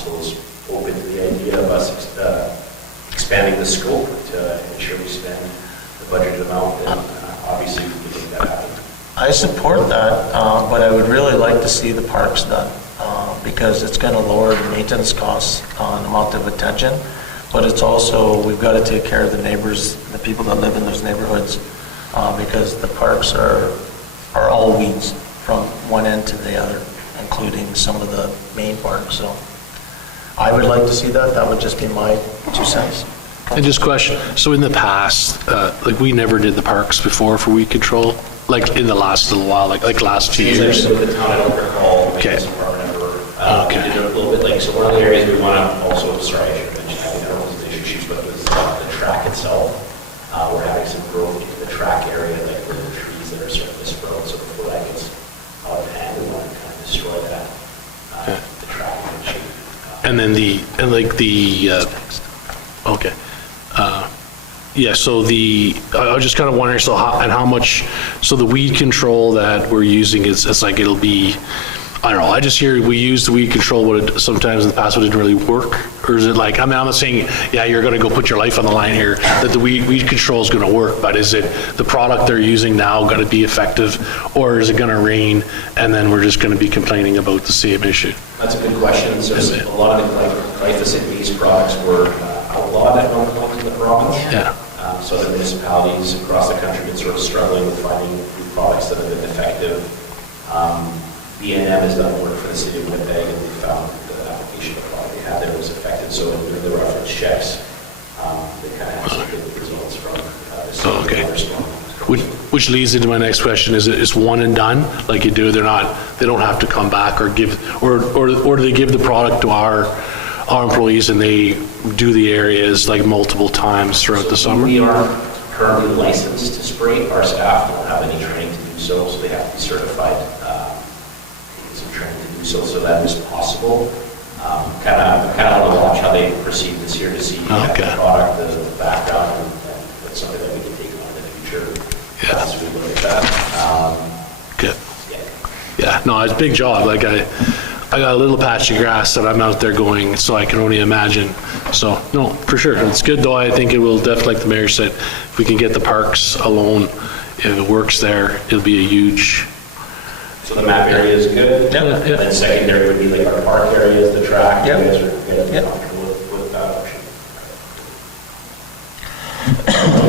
council is open to the idea of us expanding the scope to ensure we spend the budgeted amount, then obviously we can make that happen. I support that, but I would really like to see the parks done, because it's going to lower the maintenance costs on amount of attention, but it's also, we've got to take care of the neighbors, the people that live in those neighborhoods, because the parks are all weeds from one end to the other, including some of the main parks, so I would like to see that. That would just be my 2 cents. And just question, so in the past, like we never did the parks before for weed control, like in the last little while, like last 2 years? With the town, I don't recall, Okay. maintenance department ever, Okay. we did it a little bit like, so one of the areas we want to also, sorry, I should mention, I don't know if it's an issue, but with the track itself, we're having some growth into the track area, like where the trees that are starting to sprout, so before that gets out of hand, we want to kind of destroy that, the track in shape. And then okay. Yeah, so I was just kind of wondering, so how much, so the weed control that we're using it's like it'll be, I don't know, I just hear we use the weed control, but sometimes in the past it didn't really work, or is it like, I mean, I'm not saying, yeah, you're going to go put your life on the line here, that the weed control is going to work, but is it the product they're using now going to be effective, or is it going to rain, and then we're just going to be complaining about the same issue? That's a good question. So a lot of the glyphosate-based products were outlawed at one point in the province. Yeah. So the municipalities across the country have been sort of struggling with finding new products that have been effective. B&M has done work for the city of Winnipeg, and we found the application of the product they had there was effective. So in the reference checks, they kind of had some good results from the city. Oh, okay. And others. Which leads into my next question, is it one and done, like you do, they don't have to come back or give, or do they give the product to our employees and they do the areas like multiple times throughout the summer? We aren't currently licensed to spray. Our staff don't have any training to do so, so they have to be certified, get some training to do so, so that is possible. Kind of want to watch how they proceed this year to see the product, the background, and that's something that we can take on in the future. Yeah. As we look at that. Good. Yeah, no, it's a big job. Like I got a little patch of grass that I'm out there going, so I can only imagine. So, no, for sure. It's good though. I think it will definitely, like the mayor said, if we can get the parks alone, if it works there, it'll be a huge. So the map area is good. Yeah. And then secondary would be like our park areas, the track. Yeah. You guys are comfortable with that option?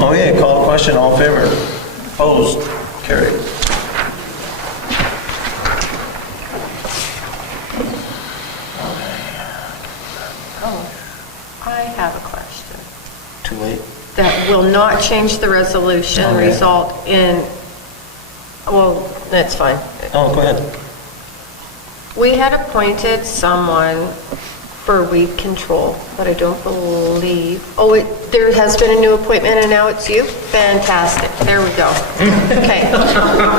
Okay, call the question, all in favor? Opposed? Carried. Oh, I have a question. Too late? That will not change the resolution, Okay. result in, well, that's fine. Oh, go ahead. We had appointed someone for weed control, but I don't believe, there has been a new appointment and now it's you? Fantastic, there we go. Okay,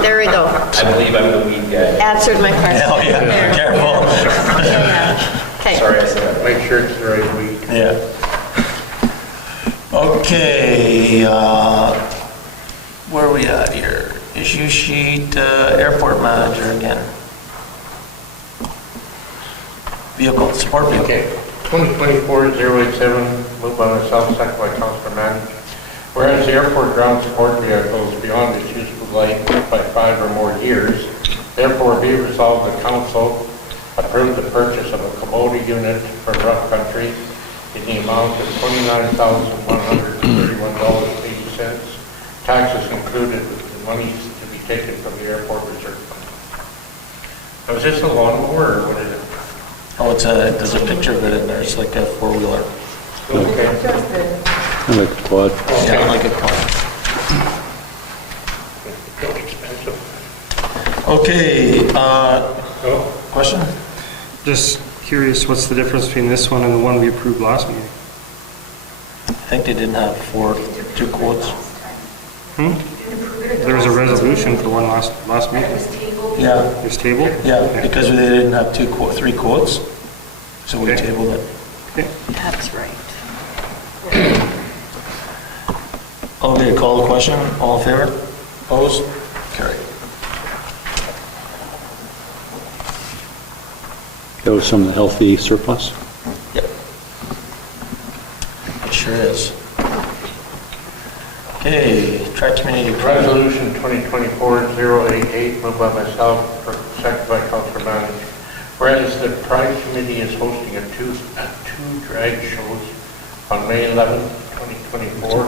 there we go. I believe I'm the weed guy. Answered my question. Oh, yeah, There. careful. Yeah. Okay. Sorry, I said that. Make sure it's the right week. Yeah. Okay, where are we at here? Issue sheet, airport manager again. Vehicle, support vehicle. Okay, 2024-087, moved by myself, second by Councilor Manning. Whereas the airport ground support vehicle is beyond its useful life by 5 or more years, therefore be it resolved the council approve the purchase of a Kubota unit from Rough Country in the amount of $29,131.80. Taxes included with the money to be taken from the airport reserve fund. Now, is this a lawnmower or what is it? Oh, there's a picture of it in there, it's like a four-wheeler. Okay. Like a quad. Yeah, like a car. It's expensive. Okay, Oh, question? Just curious, what's the difference between this one and the one we approved last meeting? I think they didn't have two quotes. There was a resolution for one last meeting. Yeah, It was tabled? yeah, because they didn't have three quotes, so we Okay. tabled it. Okay. That's right. Okay, call the question, all in favor? Opposed? Carried. That was some of the healthy surplus. sure is. Okay, Tri-Community. Resolution 2024-088, moved by myself, seconded by Councilor Manning. Whereas the Pride Committee is hosting two drag shows on May 11th, 2024,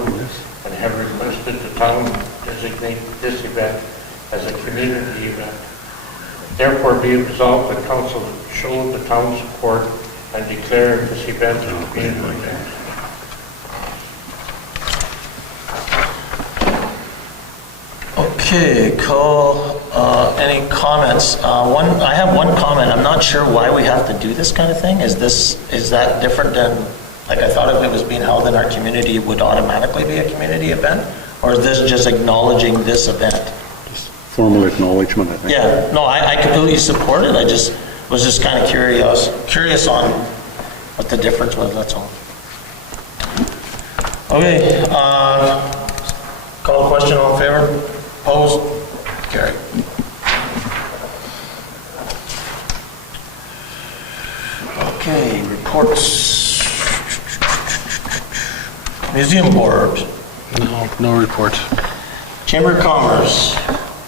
and have requested the town designate this event as a community event. Therefore, be it resolved, the council show the town's support and declare this event a community event. Okay, any comments? I have one comment. I'm not sure why we have to do this kind of thing. Is that different than, like, I thought if it was being held in our community, it would automatically be a community event? Or is this just acknowledging this event? Formal acknowledgement, I think. Yeah, no, I completely support it. I was just kind of curious on what the difference was, that's all. Okay, call the question, all in favor? Opposed? Carried. Okay, reports. Museum board, No report. Chamber of Commerce.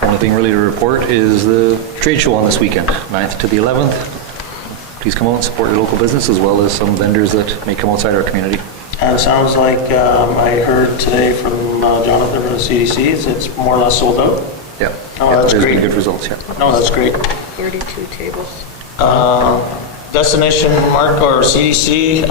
Only thing really to report is the trade show on this weekend, 9th to the 11th. Please come out and support your local business as well as some vendors that may come outside our community. And it sounds like I heard today from Jonathan from the CDC, it's more or less sold out. Yeah. Oh, Yeah, that's there's great. been good results, yeah. No, that's great. 32 tables. Destination Mark or CDC,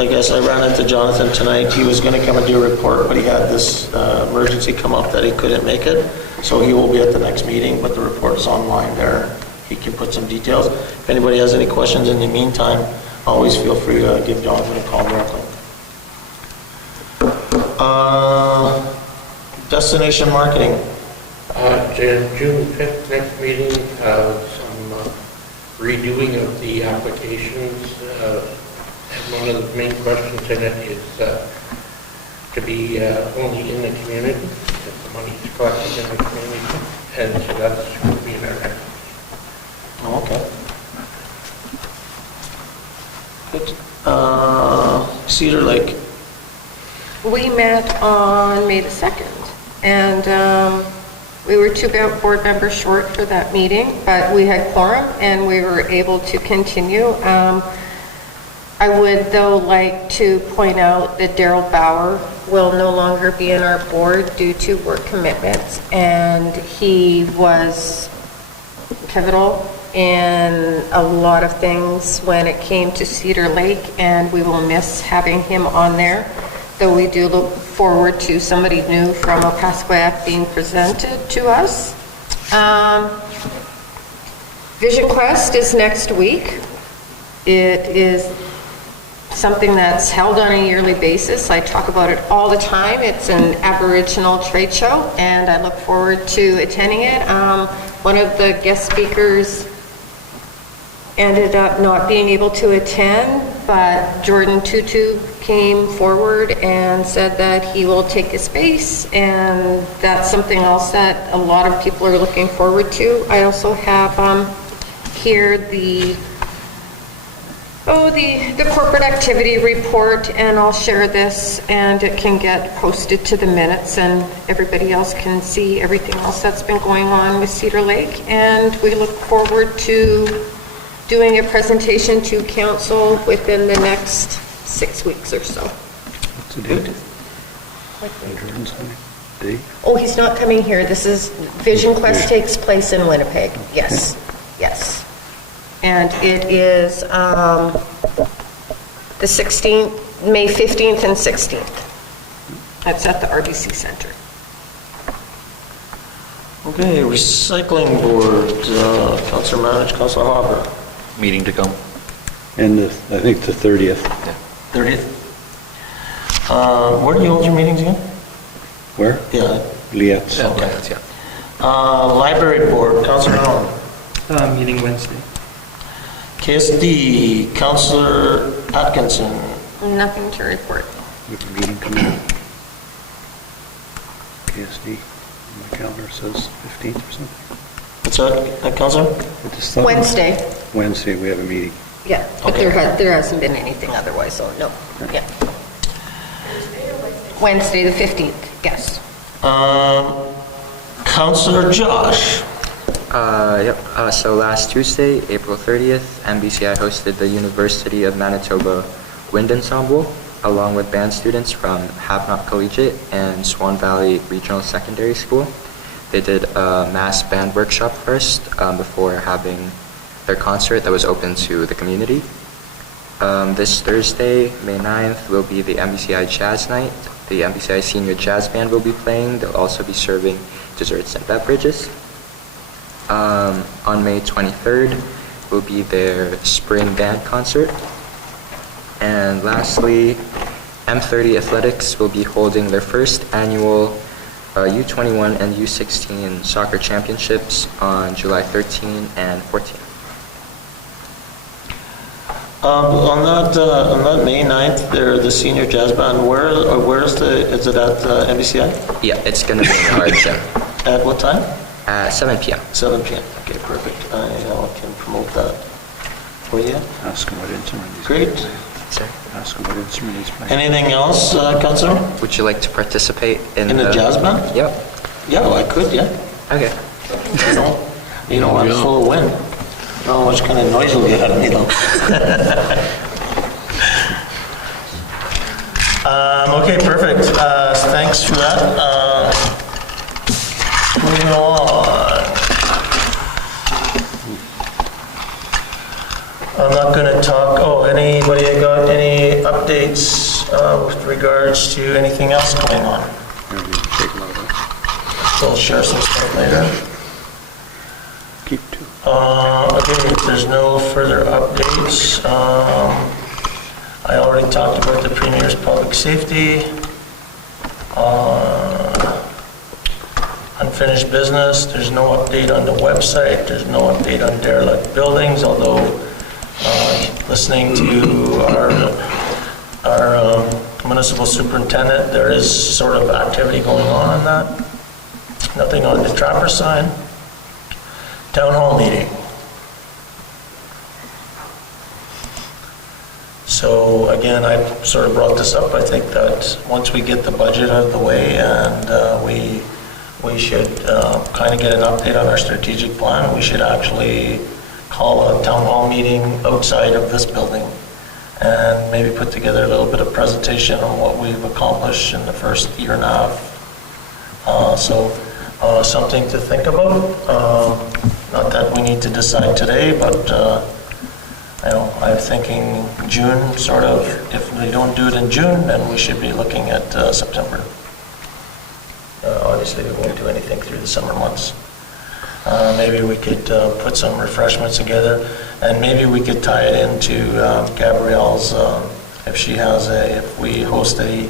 I guess I ran into Jonathan tonight. He was going to come and do a report, but he had this emergency come up that he couldn't make it. So he will be at the next meeting, but the report is online there. He can put some details. If anybody has any questions in the meantime, always feel free to give Jonathan a call directly. Destination Marketing. June 5th, next meeting, some redoing of the applications. And one of the main questions in it is to be only in the community, if the money is collected in the community. And so that's going to be in our next. Oh, okay. Good. Cedar Lake. We met on May the 2nd, and we were 2 board members short for that meeting, but we had quorum and we were able to continue. I would, though, like to point out that Daryl Bauer will no longer be in our board due to work commitments, and he was pivotal in a lot of things when it came to Cedar Lake, and we will miss having him on there, though we do look forward to somebody new from Opaskwayak being presented to us. Vision Quest is next week. It is something that's held on a yearly basis. I talk about it all the time. It's an Aboriginal trade show, and I look forward to attending it. One of the guest speakers ended up not being able to attend, but Jordan Tutu came forward and said that he will take his space, and that's something else that a lot of people are looking forward to. I also have here the corporate activity report, and I'll share this, and it can get posted to the minutes, and everybody else can see everything else that's been going on with Cedar Lake. And we look forward to doing a presentation to council within the next 6 weeks or so. What's the date? Date? Oh, he's not coming here. This is, Vision Quest takes place in Winnipeg. Yes, yes. And it is the 16th, May 15th and 16th. That's at the RBC Center. Okay, Recycling Board, Councilor Manage, Councilor Hopper. Meeting to come. And I think the 30th. 30th. Where do you hold your meetings again? Where? Yeah. Lietz. Yeah, that's, yeah. Library Board, Councilor Allen. Meeting Wednesday. KSD, Councilor Atkinson. Nothing to report. We have a meeting coming up. KSD. My calendar says 15th or something. What's that, Councilor? I just thought- Wednesday. Wednesday, we have a meeting. Yeah, but Okay. there hasn't been anything otherwise, so no, yeah. Wednesday, the 15th, yes. Counselor Josh. So last Tuesday, April 30th, MBCI hosted the University of Manitoba Wind Ensemble, along with band students from Havnot Collegiate and Swan Valley Regional Secondary School. They did a mass band workshop first, before having their concert that was open to the community. This Thursday, May 9th, will be the MBCI Jazz Night. The MBCI Senior Jazz Band will be playing. They'll also be serving desserts and beverages. On May 23rd will be their spring band concert. And lastly, M30 Athletics will be holding their first annual U21 and U16 soccer championships on July 13 and 14. On that May 9th, the senior jazz band, is it at MBCI? Yeah, it's going to be in our gym At what time? at 7 p.m. 7 p.m. Okay, perfect. I can promote that for you. Ask him what instrument he's Great. playing. Sorry. Ask him what instrument he's playing. Anything else, Counselor? Would you like to participate in In the jazz band? Yep. Yeah, I could, yeah. Okay. You know, I'm full of wind. Oh, what kind of noise will get out of me though? Okay, perfect. Thanks for that. Moving on. I'm not going to talk, anybody got any updates with regards to anything else going on? Here, we take a look at that. We'll share some stuff later. Keep two. Okay, if there's no further updates, I already talked about the Premier's public safety. Unfinished business, there's no update on the website, there's no update on derelict buildings, although listening to our municipal superintendent, there is sort of activity going on that. Nothing on the trapper sign. Town hall meeting. So again, I sort of brought this up. I think that once we get the budget out of the way and we should kind of get an update on our strategic plan, we should actually call a town hall meeting outside of this building and maybe put together a little bit of presentation on what we've accomplished in the first year and a half. Something to think about. Not that we need to decide today, but I'm thinking June, sort of. If we don't do it in June, then we should be looking at September. Obviously, we won't do anything through the summer months. Maybe we could put some refreshments together, and maybe we could tie it into Gabrielle's, if we host a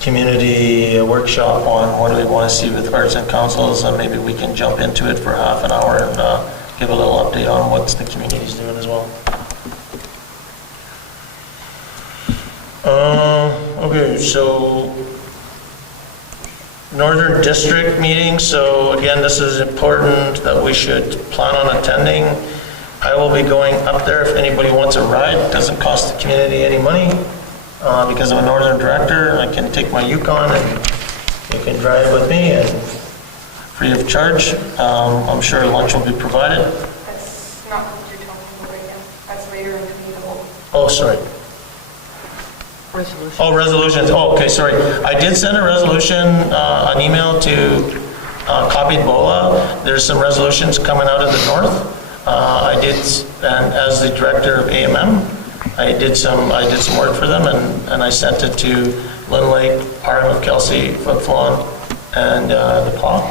community workshop on what do we want to see with arts and councils, and maybe we can jump into it for half an hour and give a little update on what the community's doing as well. Okay, so Northern District meeting, so again, this is important that we should plan on attending. I will be going up there if anybody wants a ride. It doesn't cost the community any money. Because I'm a Northern director, I can take my Yukon and you can drive with me and free of charge. I'm sure lunch will be provided. That's not what you're talking about right now. That's later in the meeting. Oh, sorry. Resolution. Oh, resolutions. Oh, okay, sorry. I did send a resolution, an email to copied BOLA. There's some resolutions coming out of the north. And as the director of AMM, I did some work for them, and I sent it to Lynn Lake, RM Kelsey, Foot Flawn, and the Paw.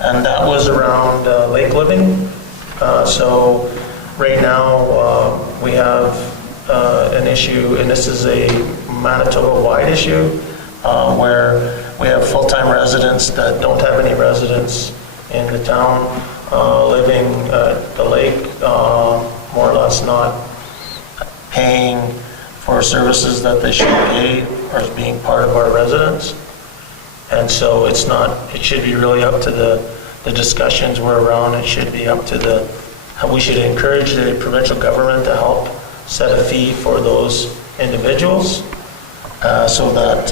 And that was around lake living. So right now we have an issue, and this is a Manitoba-wide issue, where we have full-time residents that don't have any residents in the town living at the lake, more or less not paying for services that they should pay as being part of our residents. And so it should be really up to the discussions we're around. It should be up to we should encourage the provincial government to help set a fee for those individuals so that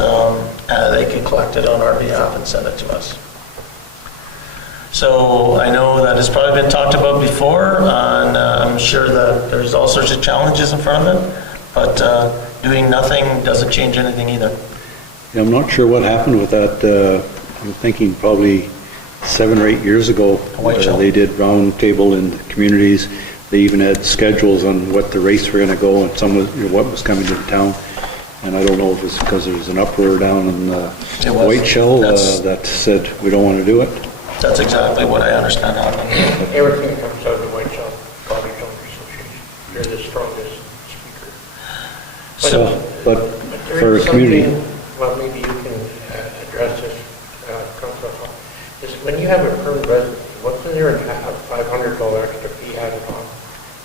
they can collect it on our behalf and send it to us. So I know that it's probably been talked about before, and I'm sure that there's all sorts of challenges in front of it, but doing nothing doesn't change anything either. Yeah, I'm not sure what happened with that. I'm thinking probably 7 or 8 years ago. Whiteshell. They did round table in the communities. They even had schedules on what the rates were going to go and some of what was coming to the town. And I don't know if it's because there was an uproar down in It was. Whiteshell That's- that said we don't want to do it. That's exactly what I understand happened. Everything comes out of the Whiteshell Property Owners Association. You're the strongest speaker. So, but there for a is community, something- Well, maybe you can address this, Councilor Hall. Is when you have a permanent resident, wasn't there a $500 extra fee added on?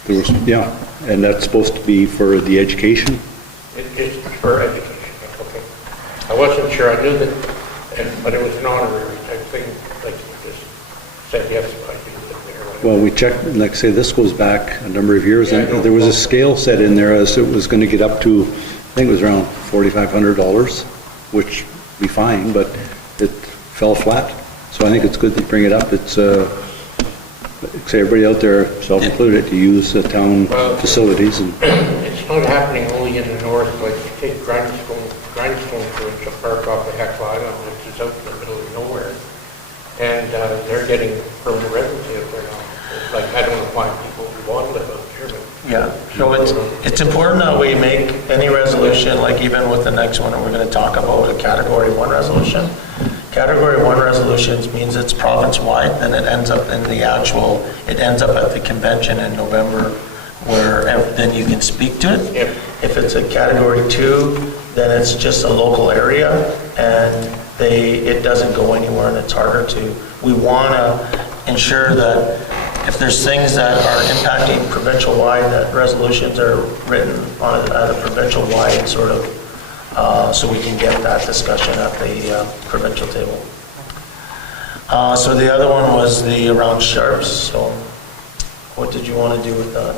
there was, yeah, and that's supposed to be for the education. It's for education, okay. I wasn't sure, I knew that, but it was an honorary type thing, like you just said, yes, I do live there. Well, we checked, like I say, this goes back a number of years, Yeah, I and know. there was a scale set in there as it was going to get up to, I think it was around $4,500, which would be fine, but it fell flat. So I think it's good that you bring it up. It's, say everybody out there, self-included, to use the town facilities and. It's not happening only in the north, like you take Grindstone Provincial Park off of Heckle Island, which is out in the middle of nowhere. And they're getting permanent residency up there now. It's like, I don't know why people want to live up here, but. Yeah, so it's important that we make any resolution, like even with the next one, and we're going to talk about a Category 1 resolution. Category 1 resolutions means it's province-wide, then it ends up in the actual, it ends up at the convention in November, where then you can speak to it. Yep. If it's a Category 2, then it's just a local area, and it doesn't go anywhere, and it's harder to. We want to ensure that if there's things that are impacting provincial-wide, that resolutions are written on at a provincial-wide sort of, so we can get that discussion at the provincial table. So the other one was the around Sharps, so what did you want to do with that?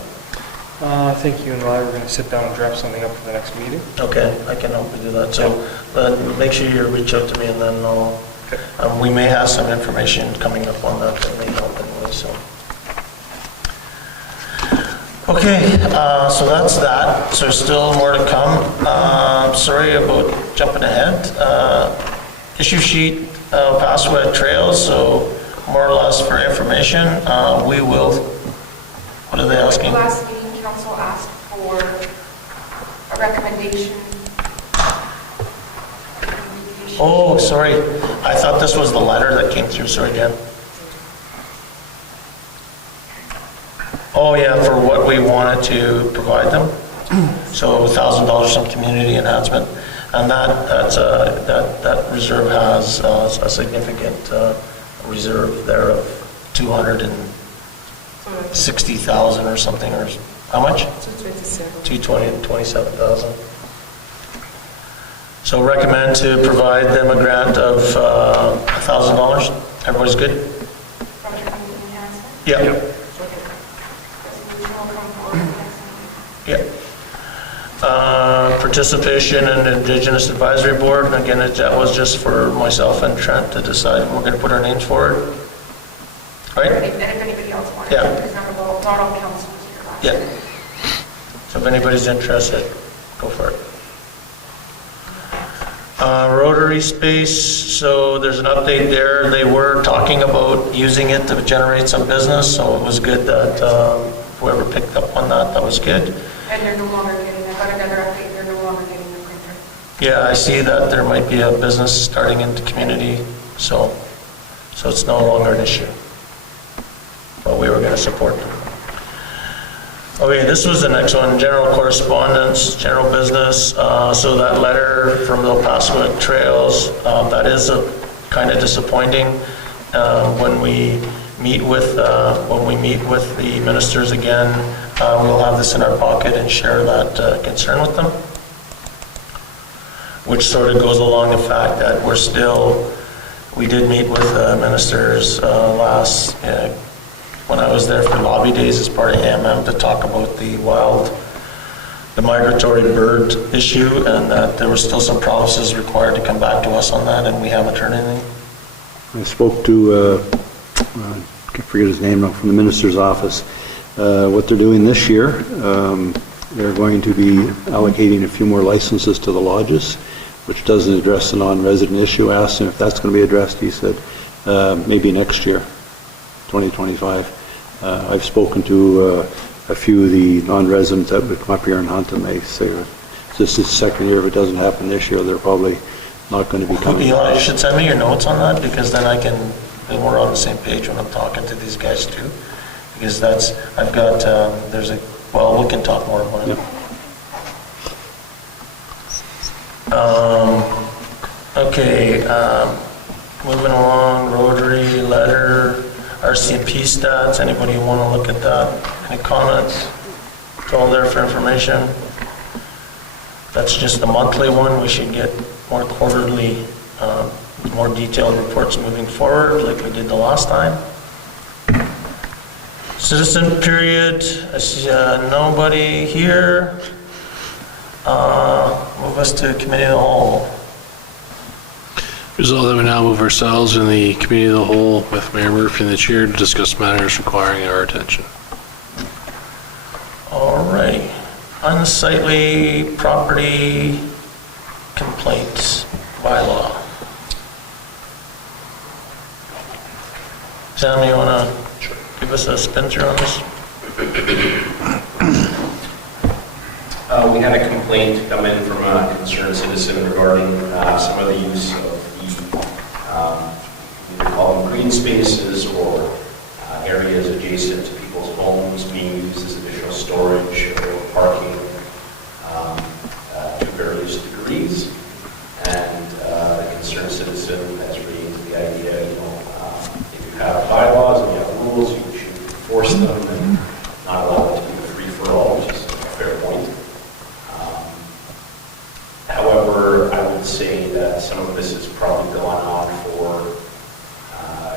I think you and I were going to sit down and draft something up for the next meeting. Okay, I can help you do that, so make sure you reach out to me and then we may have some information coming up on that may help anyway, so. Okay, so that's that. So there's still more to come. Sorry about jumping ahead. Issue sheet, Passway Trails, so more or less for information. We will, what are they asking? Last meeting, council asked for a recommendation. Oh, sorry. I thought this was the letter that came through, sorry, Jen. Oh, yeah, for what we wanted to provide them. So $1,000 some community enhancement. And that reserve has a significant reserve there of 260,000 or something, or how much? 227,000. So recommend to provide them a grant of $1,000. Everybody's good? From the community enhancement. Yeah. Resolution will come forward next meeting. Yeah. Participation in Indigenous Advisory Board, and again, that was just for myself and Trent to decide. We're going to put our names forward. Right? And if anybody else wanted Yeah. to, because not all council was here last Yeah. year. So if anybody's interested, go for it. Rotary space, so there's an update there. They were talking about using it to generate some business, so it was good that whoever picked up on that, that was good. And they're no longer getting, I got another update, they're no longer getting the printer. Yeah, I see that there might be a business starting in the community, so it's no longer an issue. But we were going to support them. Okay, this was the next one, general correspondence, general business. So that letter from the Passwick Trails, that is kind of disappointing. When we meet with the ministers again, we'll have this in our pocket and share that concern with them. Which sort of goes along the fact that we did meet with ministers when I was there for lobby days as part of AMM to talk about the the migratory bird issue, and that there was still some processes required to come back to us on that, and we haven't heard anything. I spoke to, I forget his name now, from the minister's office. What they're doing this year, they're going to be allocating a few more licenses to the lodges, which doesn't address the non-resident issue. I asked him if that's going to be addressed. He said maybe next year, 2025. I've spoken to a few of the non-residents that would come up here and hunt, and they say this is the second year. If it doesn't happen this year, they're probably not going to be coming. Eli, you should send me your notes on that, because then then we're on the same page when I'm talking to these guys too. Because I've got, we can talk more about it. Okay, moving along, Rotary letter, RCMP stats, anybody want to look at that? Any comments? It's all there for information. That's just the monthly one. We should get more quarterly, more detailed reports moving forward like we did the last time. Citizen period, I see nobody here. Move us to committee of the whole. Resolved that we now move ourselves in the committee of the whole with Mayor Murphy and the chair to discuss matters requiring our attention. Alrighty. Unsightly property complaints bylaw. Sam, you want to give us a spin through on this? We had a complaint come in from a concerned citizen regarding some of the use of we call them green spaces or areas adjacent to people's homes being used as additional storage or parking to various degrees. And the concerned citizen has raised the idea, if you have bylaws and you have rules, you should enforce them and not allow it to be a free-for-all, which is a fair point. However, I would say that some of this has probably gone on for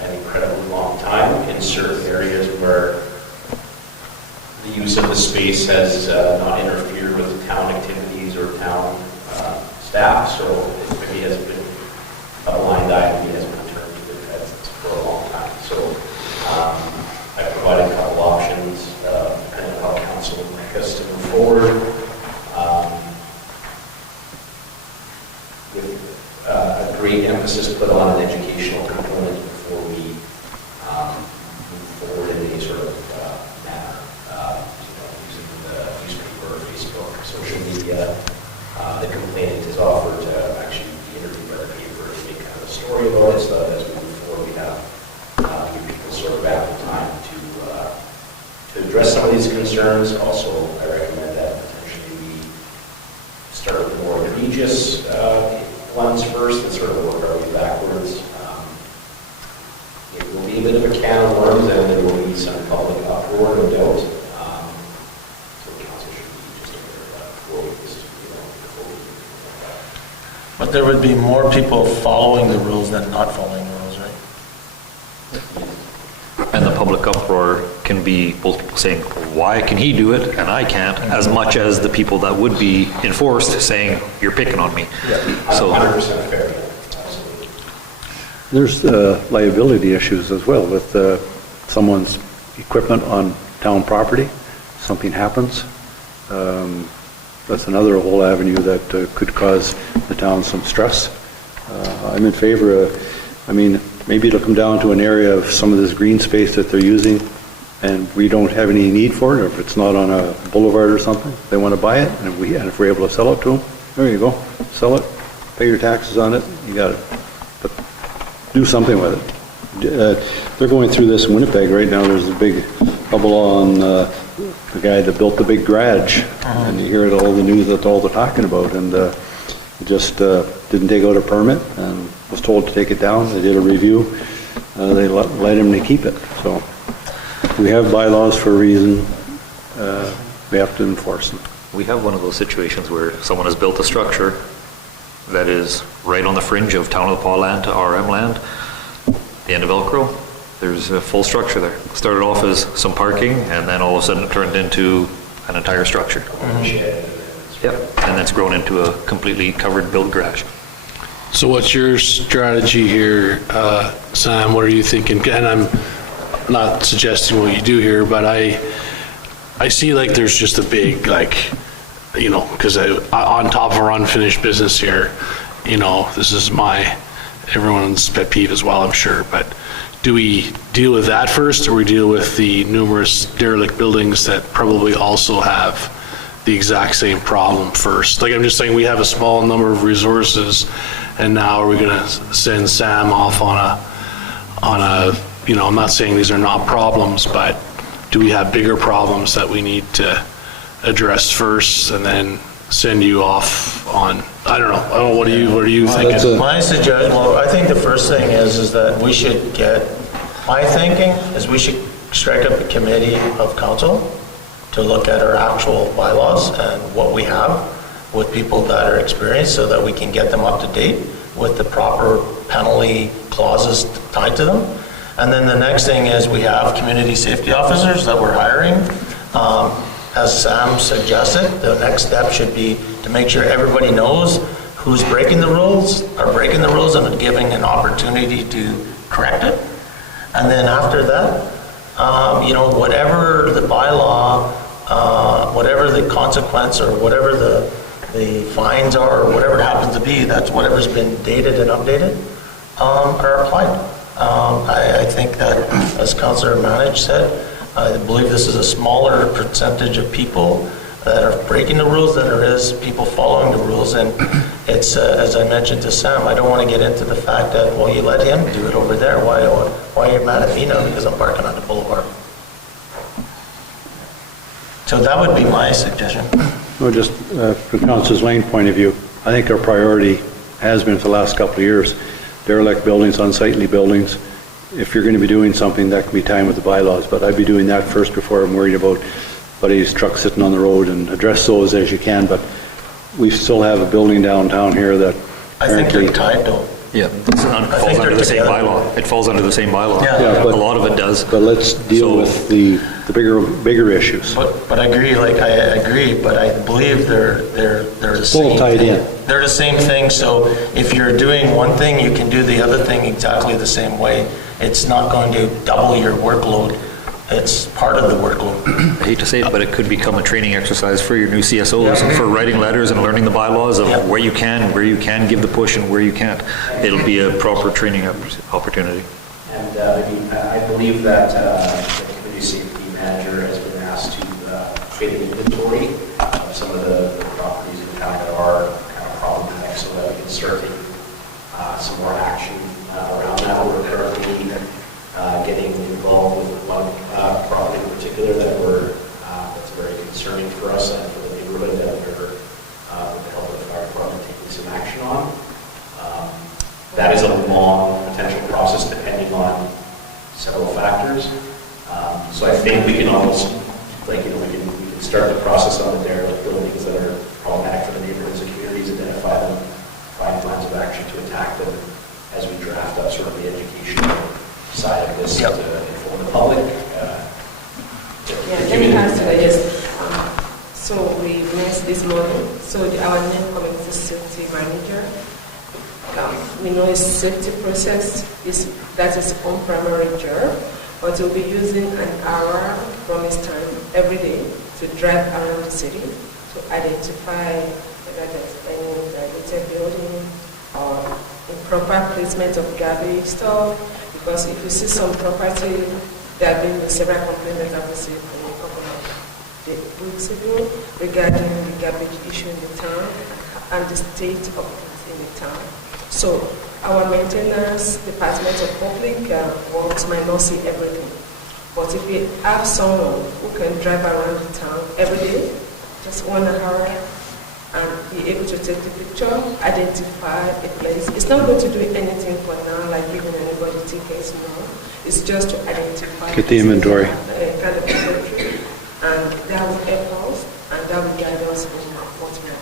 an incredibly long time in certain areas where the use of the space has not interfered with town activities or town staff, so it maybe has been a blind eye, maybe has been turned to the feds for a long time. So I provided a couple options, depending on how council would like us to move forward. With a great emphasis put on an educational component before we move forward in any sort of manner, using the newspaper, Facebook, social media. The complainant is offered to actually be interviewed by the paper to make kind of a story about it, so that as we move forward, we have give people sort of ample time to address some of these concerns. Also, I recommend that potentially we start with more egregious ones first and sort of work our way backwards. It will be a bit of a can of worms, and there will be some public uproar, no doubt. So council should be just aware of that before we But there would be more people following the rules than not following the rules, right? And the public uproar can be both people saying, why can he do it and I can't, as much as the people that would be enforced saying, you're picking on me. Yeah, So 100% fair. Absolutely. There's liability issues as well with someone's equipment on town property. Something happens. That's another whole avenue that could cause the town some stress. I'm in favor of, maybe it'll come down to an area of some of this green space that they're using and we don't have any need for it, or if it's not on a boulevard or something, they want to buy it, and if we're able to sell it to them, there you go, sell it, pay your taxes on it, you got it. But do something with it. They're going through this in Winnipeg right now. There's a big bubble on the guy that built the big garage, and you hear it all the news, that's all they're talking about, and just didn't take out a permit and was told to take it down. They did a review. They let him to keep it. So we have bylaws for a reason. We have to enforce them. we have one of those situations where someone has built a structure that is right on the fringe of Town of the Paw land to RM land, the end of Elk Row. There's a full structure there. Started off as some parking, and then all of a sudden it turned into an entire structure. Yep. And that's grown into a completely covered built garage. So what's your strategy here, Sam? What are you thinking? And I'm not suggesting what you do here, but I see like there's just a big, like, you know, because on top of our unfinished business here, you know, this is everyone's pet peeve as well, I'm sure, but do we deal with that first, or we deal with the numerous derelict buildings that probably also have the exact same problem first? Like, I'm just saying, we have a small number of resources, and now are we gonna send Sam off on a, you know, I'm not saying these are not problems, but do we have bigger problems that we need to address first and then send you off on, I don't know, what are you thinking? My suggestion, well, I think the first thing is that we should my thinking is we should strike up a committee of council to look at our actual bylaws and what we have with people that are experienced so that we can get them up to date with the proper penalty clauses tied to them. And then the next thing is we have community safety officers that we're hiring. As Sam suggested, the next step should be to make sure everybody knows who's breaking the rules, and giving an opportunity to correct it. And then after that, you know, whatever the bylaw, whatever the consequence or whatever the fines are, or whatever it happens to be, that's whatever's been dated and updated, are applied. I think that, as Councillor Manage said, I believe this is a smaller percentage of people that are breaking the rules than there is people following the rules. And it's, as I mentioned to Sam, I don't want to get into the fact that, well, you let him do it over there. Why are you mad at me now because I'm parking on the boulevard? So that would be my suggestion. Well, just from Councillor Lane's point of view, I think our priority has been for the last couple of years, derelict buildings, unsightly buildings. If you're going to be doing something, that can be timed with the bylaws, but I'd be doing that first before I'm worried about buddy's truck sitting on the road, and address those as you can. But we still have a building downtown here that I think they're tied though. Yeah, it falls under the same bylaw. It falls under the same bylaw. Yeah. but a lot of it does. But let's deal with the bigger issues. But I agree, I agree, but I believe they're the same All tied thing. in. They're the same thing, so if you're doing one thing, you can do the other thing exactly the same way. It's not going to double your workload. It's part of the workload. I hate to say it, but it could become a training exercise for your new CSOs for writing letters and learning the bylaws of where you can give the push and where you can't. It'll be a proper training opportunity. And I believe that the community safety manager has been asked to create an inventory of some of the properties in town that are kind of problematic, so that we can start taking some more action around that. We're currently getting involved with one property in particular that's very concerning for us and for the neighborhood that we're, with the help of the fire department, taking some action on. That is a long potential process depending on several factors. So I think we can almost, we can start the process on the derelict buildings that are problematic for the neighborhoods and communities, identify them, find plans of action to attack them as we draft up sort of the educational side of this to inform the public. Let me ask you, yes. So we met this morning. So our new community safety manager, we know his safety process that is his own primary job, but he'll be using an hour from his time every day to drive around the city to identify whether there's any dilated building or improper placement of garbage stuff. Because if you see some property, there have been several complaints that I've received in a couple of weeks ago regarding the garbage issue in the town and the state of it in the town. So our maintenance department of public works might not see everything. But if we have someone who can drive around the town every day, just 1 hour, and be able to take the picture, identify a place. It's not going to do anything for now, like giving anybody tickets, no. It's just to identify. Get the inventory. Kind of inventory. And that will help us, and that will guide us in what we are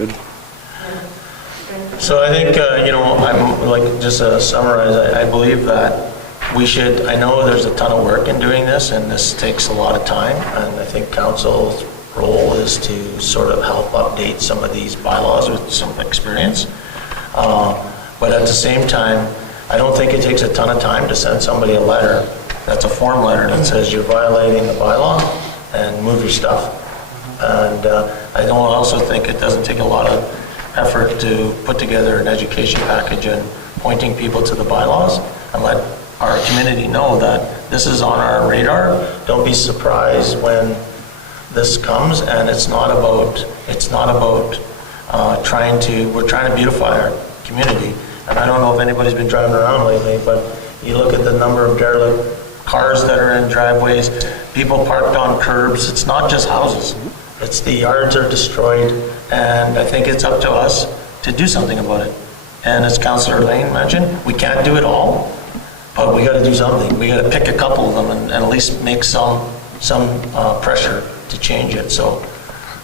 doing. Good. So I think, I'm like, just to summarize, I believe that we should, I know there's a ton of work in doing this, and this takes a lot of time, and I think council role is to sort of help update some of these bylaws with some experience. But at the same time, I don't think it takes a ton of time to send somebody a letter, that's a form letter that says you're violating the bylaw and move your stuff. And I don't also think it doesn't take a lot of effort to put together an education package and pointing people to the bylaws and let our community know that this is on our radar. Don't be surprised when this comes, and it's not about we're trying to beautify our community. And I don't know if anybody's been driving around lately, but you look at the number of derelict cars that are in driveways, people parked on curbs. It's not just houses. It's the yards are destroyed, and I think it's up to us to do something about it. And as Councillor Lane mentioned, we can't do it all, but we got to do something. We got to pick a couple of them and at least make some pressure to change it. So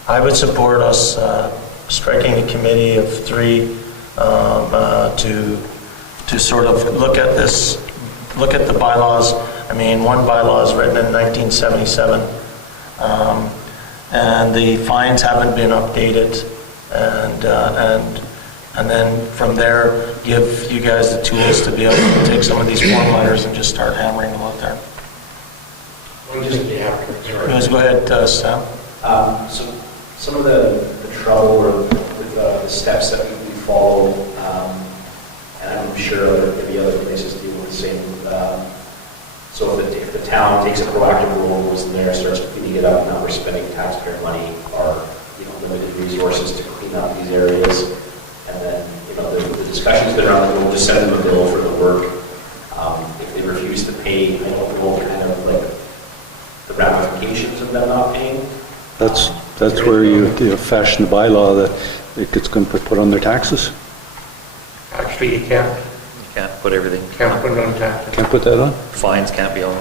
I would support us striking a committee of 3 to sort of look at this, look at the bylaws. I mean, one bylaw is written in 1977, and the fines haven't been updated, and then from there, give you guys the tools to be able to take some of these form letters and just start hammering them out there. Anyways, go ahead, Sam. So some of the trouble with the steps that we follow, and I'm sure maybe other places deal with the same. So if the town takes a proactive role, goes in there, starts cleaning it up, now we're spending taxpayer money, our limited resources to clean up these areas, and then the discussions that are on the road, just send them a bill for the work. If they refuse to pay, I don't know kind of like the ramifications of them not paying. That's where you fashion the bylaw that it gets going to put on their taxes. Actually, you can't put everything, put it on taxes. Can't put that on? fines can't be on.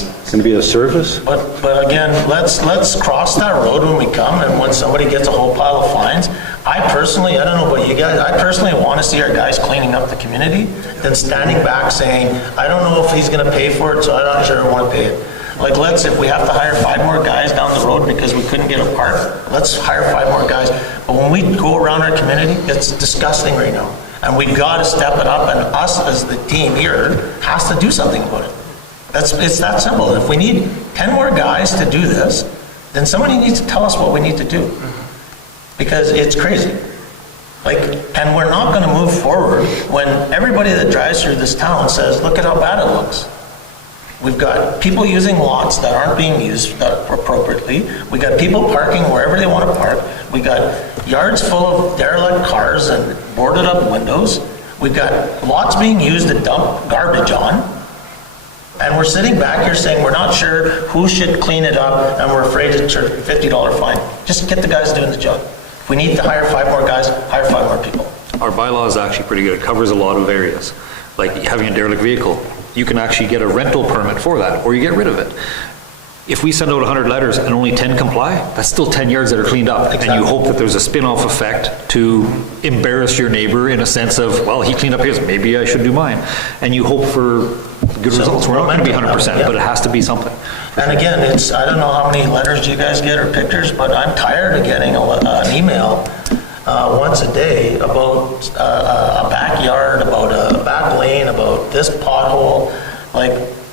It's going to be a service? But again, let's cross that road when we come, and when somebody gets a whole pile of fines. I don't know about you guys, I personally want to see our guys cleaning up the community than standing back saying, I don't know if he's going to pay for it, so I'm not sure I want to pay it. Like, if we have to hire 5 more guys down the road because we couldn't get a park, let's hire 5 more guys. But when we go around our community, it's disgusting right now. And we've got to step it up, and us as the team here has to do something about it. It's that simple. If we need 10 more guys to do this, then somebody needs to tell us what we need to do. Because it's crazy. And we're not going to move forward when everybody that drives through this town says, look at how bad it looks. We've got people using lots that aren't being used appropriately. We got people parking wherever they want to park. We got yards full of derelict cars and boarded up windows. We've got lots being used to dump garbage on. And we're sitting back here saying we're not sure who should clean it up, and we're afraid to charge a $50 fine. Just get the guys doing the job. If we need to hire 5 more guys, hire 5 more people. Our bylaw is actually pretty good. It covers a lot of areas. Like having a derelict vehicle, you can actually get a rental permit for that, or you get rid of it. If we send out 100 letters and only 10 comply, that's still 10 yards that are cleaned up. Exactly. And you hope that there's a spin-off effect to embarrass your neighbor in a sense of, well, he cleaned up his, maybe I should do mine. And you hope for good results. We're not going to be 100%, but it has to be something. And again, I don't know how many letters you guys get or pictures, but I'm tired of getting an email once a day about a backyard, about a back lane, about this pothole.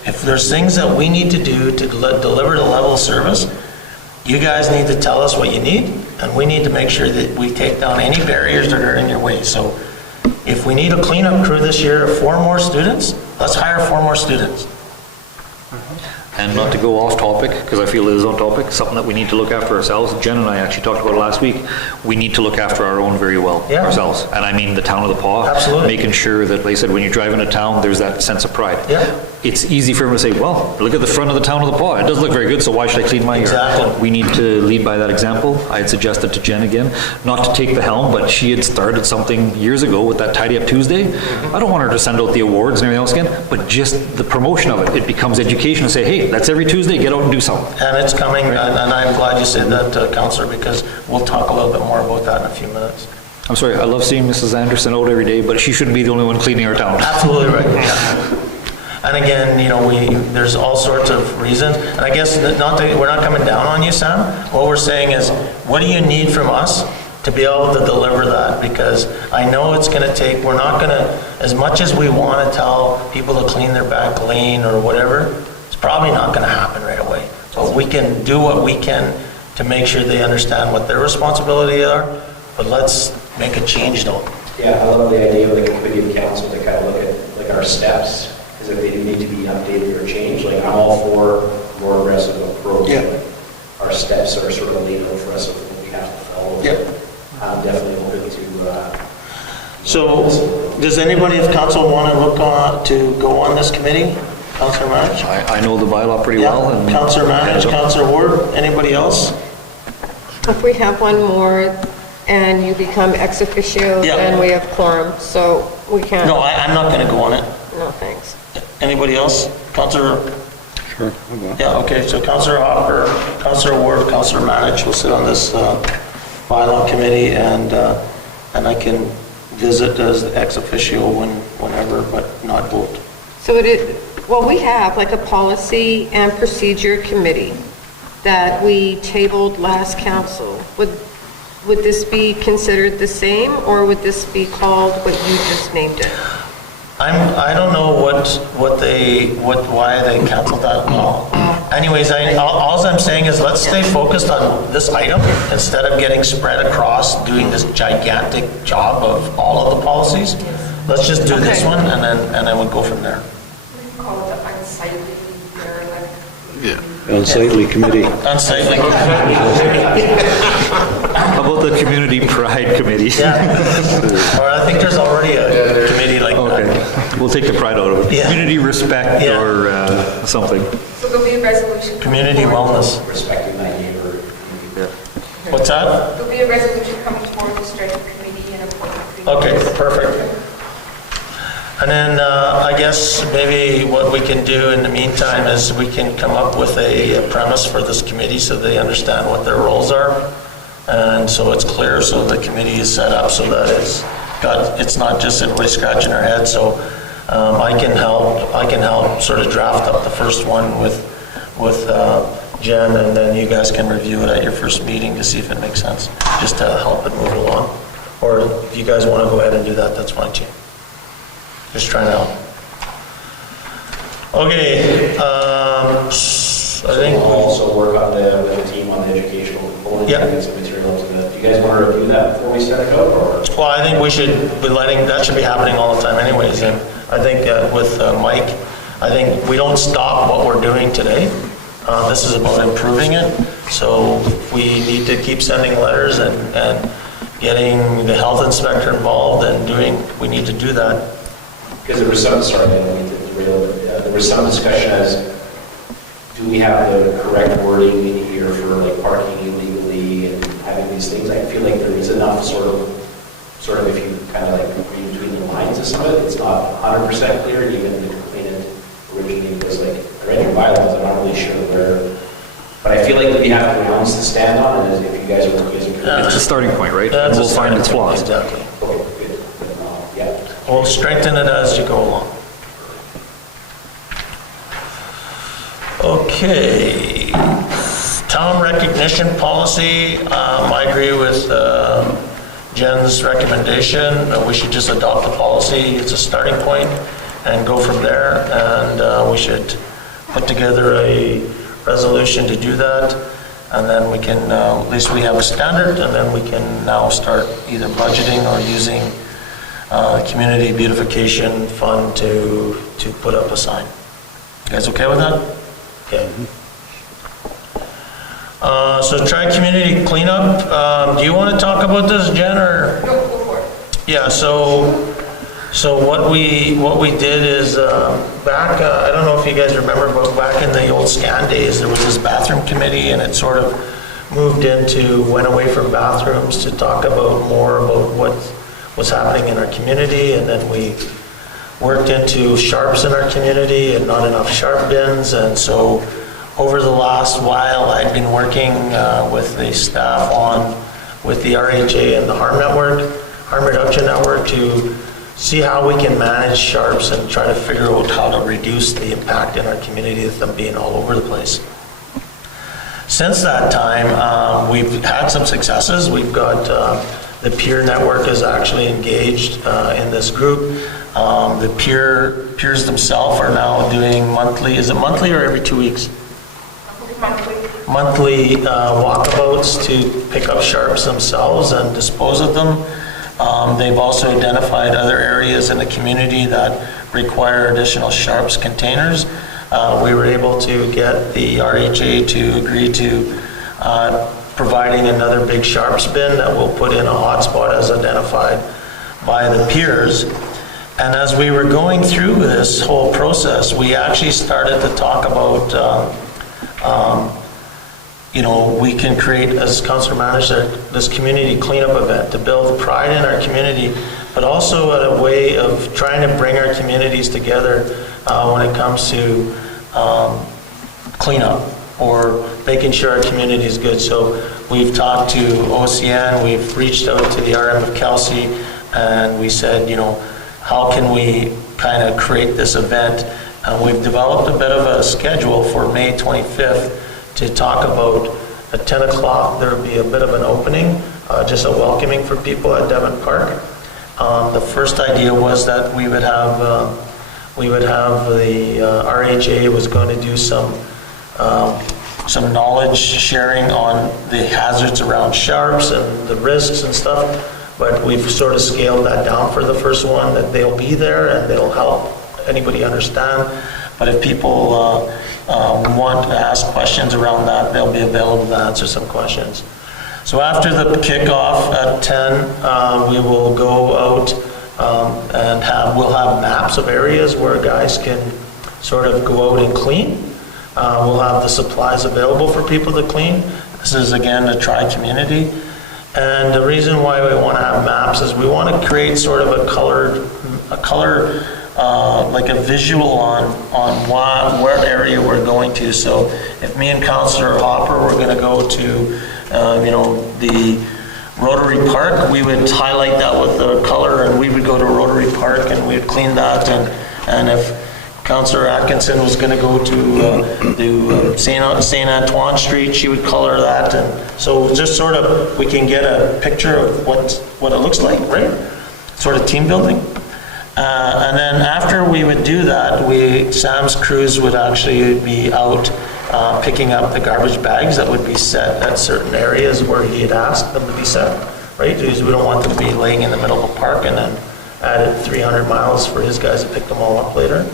If there's things that we need to do to deliver the level of service, you guys need to tell us what you need, and we need to make sure that we take down any barriers that are in your way. So if we need a cleanup crew this year of 4 more students, let's hire 4 more students. And not to go off topic, because I feel it is on topic, something that we need to look after ourselves. Jen and I actually talked about it last week. We need to look after our own very well ourselves. And I mean the town of the Paw. Absolutely. Making sure that, like I said, when you drive into town, there's that sense of pride. Yeah. It's easy for everyone to say, well, look at the front of the town of the Paw. It does look very good, so why should I clean my yard? Exactly. We need to lead by that example. I had suggested to Jen again, not to take the helm, but she had started something years ago with that Tidy Up Tuesday. I don't want her to send out the awards and everything else again, but just the promotion of it. It becomes education to say, hey, that's every Tuesday, get out and do something. And it's coming, and I'm glad you said that, Councillor, because we'll talk a little bit more about that in a few minutes. I'm sorry, I love seeing Mrs. Anderson out every day, but she shouldn't be the only one cleaning our town. Absolutely right. Yeah. And again, there's all sorts of reasons. And I guess we're not coming down on you, Sam. What we're saying is, what do you need from us to be able to deliver that? Because I know it's going to take, we're not going to, as much as we want to tell people to clean their back lane or whatever, it's probably not going to happen right away. But we can do what we can to make sure they understand what their responsibilities are, but let's make a change though. Yeah, I love the idea of like a committee of council to kind of look at like our steps, because if they do need to be updated or changed, like I'm all for a more aggressive approach. Yeah. Like, our steps are sort of laid out for us of what we have to follow. Yeah. I'm definitely open to. So, does anybody of council want to look on, to go on this committee? Councillor Manich? I know the bylaw pretty well. Yeah, and- Councillor Manich, Councillor Ward, anybody else? If we have one more and you become ex officio, Yeah. then we have quorum, so we can't. No, I'm not going to go on it. No, thanks. Anybody else? Councillor? Sure. I'll go. Yeah, okay, so Councillor Hopper, Councillor Ward, Councillor Manich will sit on this bylaw committee, and I can visit as the ex officio whenever, but not vote. So we have like a policy and procedure committee that we tabled last council. Would this be considered the same, or would this be called what you just named it? I don't know why they canceled that. No. Anyways, all I'm saying is let's stay focused on this item instead of getting spread across doing this gigantic job of all of the policies. Let's just do this Okay. one and then we'll go from there. We call it the unsightly, or like. Yeah. Unsightly committee. Unsightly. How about the Community Pride Committee? Yeah. Or I think there's already a committee like that. Okay, we'll take the pride out of it. Yeah. Community respect Yeah. or something. So there'll be a resolution. Community wellness. Respecting my neighbor. What's that? There'll be a resolution coming forward to strike the committee and appoint the committee. Okay, perfect. And then I guess maybe what we can do in the meantime is we can come up with a premise for this committee so they understand what their roles are. And so it's clear, so the committee is set up so that it's not just everybody scratching their head. So I can help sort of draft up the first one with Jen, and then you guys can review it at your first meeting to see if it makes sense, just to help it move along. Or if you guys want to go ahead and do that, that's fine too. Just trying to help. Okay, I think We'll also work on with the team on the educational component. Yeah. And get some material to that. Do you guys want to review that before we set it up, or? well, I think we should be that should be happening all the time anyways. And I think with Mike, I think we don't stop what we're doing today. This is about improving it. So we need to keep sending letters and getting the health inspector involved and we need to do that. Because there was some, sorry, I don't mean to derail, but there was some discussion as, do we have the correct wording in here for like parking illegally and having these things? I feel like there is enough sort of if you kind of like read between the lines of some of it, it's not 100% clear, and even the complainant originally was like, I read your bylaws, I'm not really sure where, but I feel like we have grounds to stand on, and if you guys are. It's a starting point, right? That's And a we'll find its starting point, flaws. Exactly. Okay, good. Yeah. We'll strengthen it as you go along. Okay. Town recognition policy, I agree with Jen's recommendation. We should just adopt the policy. It's a starting point and go from there. And we should put together a resolution to do that. And then we can, at least we have a standard, and then we can now start either budgeting or using community beautification fund to put up a sign. You guys okay with that? Okay. So try community cleanup. Do you want to talk about this, Jen, or? No, go for it. Yeah, so what we did is back, I don't know if you guys remember, but back in the old SCAN days, there was this bathroom committee, and it sort of went away from bathrooms to talk about more about what was happening in our community, and then we worked into sharps in our community and not enough sharp bins. And so over the last while, I've been working with the staff with the RHA and the harm reduction network to see how we can manage sharps and try to figure out how to reduce the impact in our community with them being all over the place. Since that time, we've had some successes. We've got the peer network is actually engaged in this group. The peers themselves are now doing monthly, is it monthly or every 2 weeks? Monthly walkabouts to pick up sharps themselves and dispose of them. They've also identified other areas in the community that require additional sharps containers. We were able to get the RHA to agree to providing another big sharps bin that we'll put in a hotspot as identified by the peers. And as we were going through this whole process, we actually started to talk about we can create, as Councillor Manish said, this community cleanup event to build pride in our community, but also a way of trying to bring our communities together when it comes to cleanup or making sure our community is good. So we've talked to OCN, we've reached out to the RM of Kelsey, and we said, how can we kind of create this event? And we've developed a bit of a schedule for May 25th to talk about at 10 o'clock, there will be a bit of an opening, just a welcoming for people at Devon Park. The first idea was that we would have the RHA was going to do some knowledge sharing on the hazards around sharps and the risks and stuff, but we've sort of scaled that down for the first one, that they'll be there and they'll help anybody understand. But if people want to ask questions around that, they'll be available to answer some questions. So after the kickoff at 10, we will go out and we'll have maps of areas where guys can sort of go out and clean. We'll have the supplies available for people to clean. This is again a tri-community. And the reason why we want to have maps is we want to create sort of a color like a visual on what area we're going to. So if me and Councillor Hopper were going to go to, the Rotary Park, we would highlight that with the color, and we would go to Rotary Park and we'd clean that. And if Councillor Atkinson was going to go to St. Antoine Street, she would color that. And so just sort of we can get a picture of what it looks like, right? Sort of team building. And then after we would do that, Sam's crews would actually be out picking up the garbage bags that would be set at certain areas where he had asked them to be set, right? Because we don't want them to be laying in the middle of a park and then added 300 miles for his guys to pick them all up later.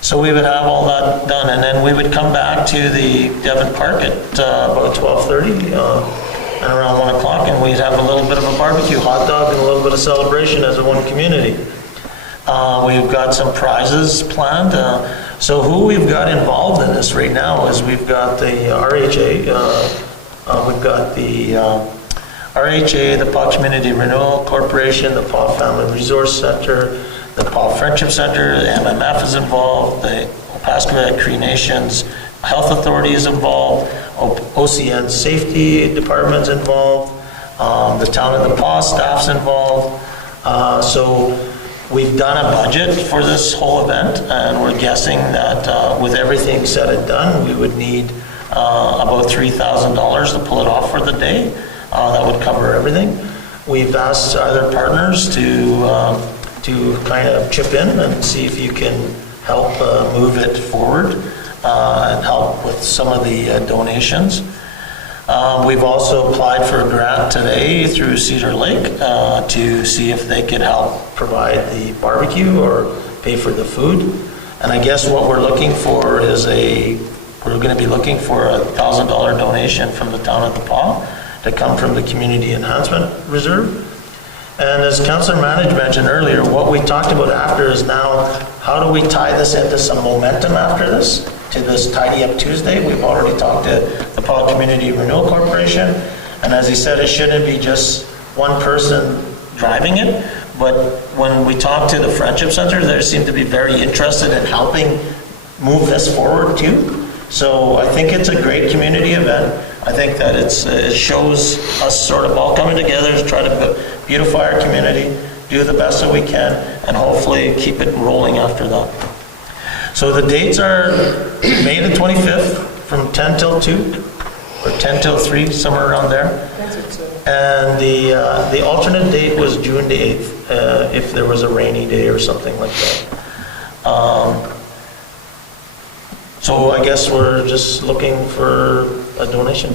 So we would have all that done, and then we would come back to the Devon Park at about 12:30 and around 1 o'clock, and we'd have a little bit of a barbecue, hot dog, and a little bit of celebration as a one community. We've got some prizes planned. So who we've got involved in this right now is we've got the RHA, we've got the RHA, the Paw Community Renewal Corporation, the Paw Family Resource Center, the Paw Friendship Center, the MMF is involved, the Opaskwayak Cree Nations Health Authority is involved, OCN Safety Department's involved, the Town of the Paw staff's involved. So we've done a budget for this whole event, and we're guessing that with everything said and done, we would need about $3,000 to pull it off for the day. That would cover everything. We've asked other partners to kind of chip in and see if you can help move it forward and help with some of the donations. We've also applied for a grant today through Cedar Lake to see if they could help provide the barbecue or pay for the food. And I guess what we're looking for is we're going to be looking for a $1,000 donation from the Town of the Paw to come from the Community Enhancement Reserve. And as Councillor Manage mentioned earlier, what we talked about after is now, how do we tie this into some momentum after this, to this Tidy Up Tuesday? We've already talked to the Paw Community Renewal Corporation, and as he said, it shouldn't be just one person driving it, but when we talked to the Friendship Center, they seem to be very interested in helping move this forward too. So I think it's a great community event. I think that it shows us sort of all coming together to try to beautify our community do the best that we can, and hopefully keep it rolling after that. So the dates are May the 25th from 10 till 2, or 10 till 3, somewhere around there. And the alternate date was June the 8th, if there was a rainy day or something like that. So I guess we're just looking for a donation.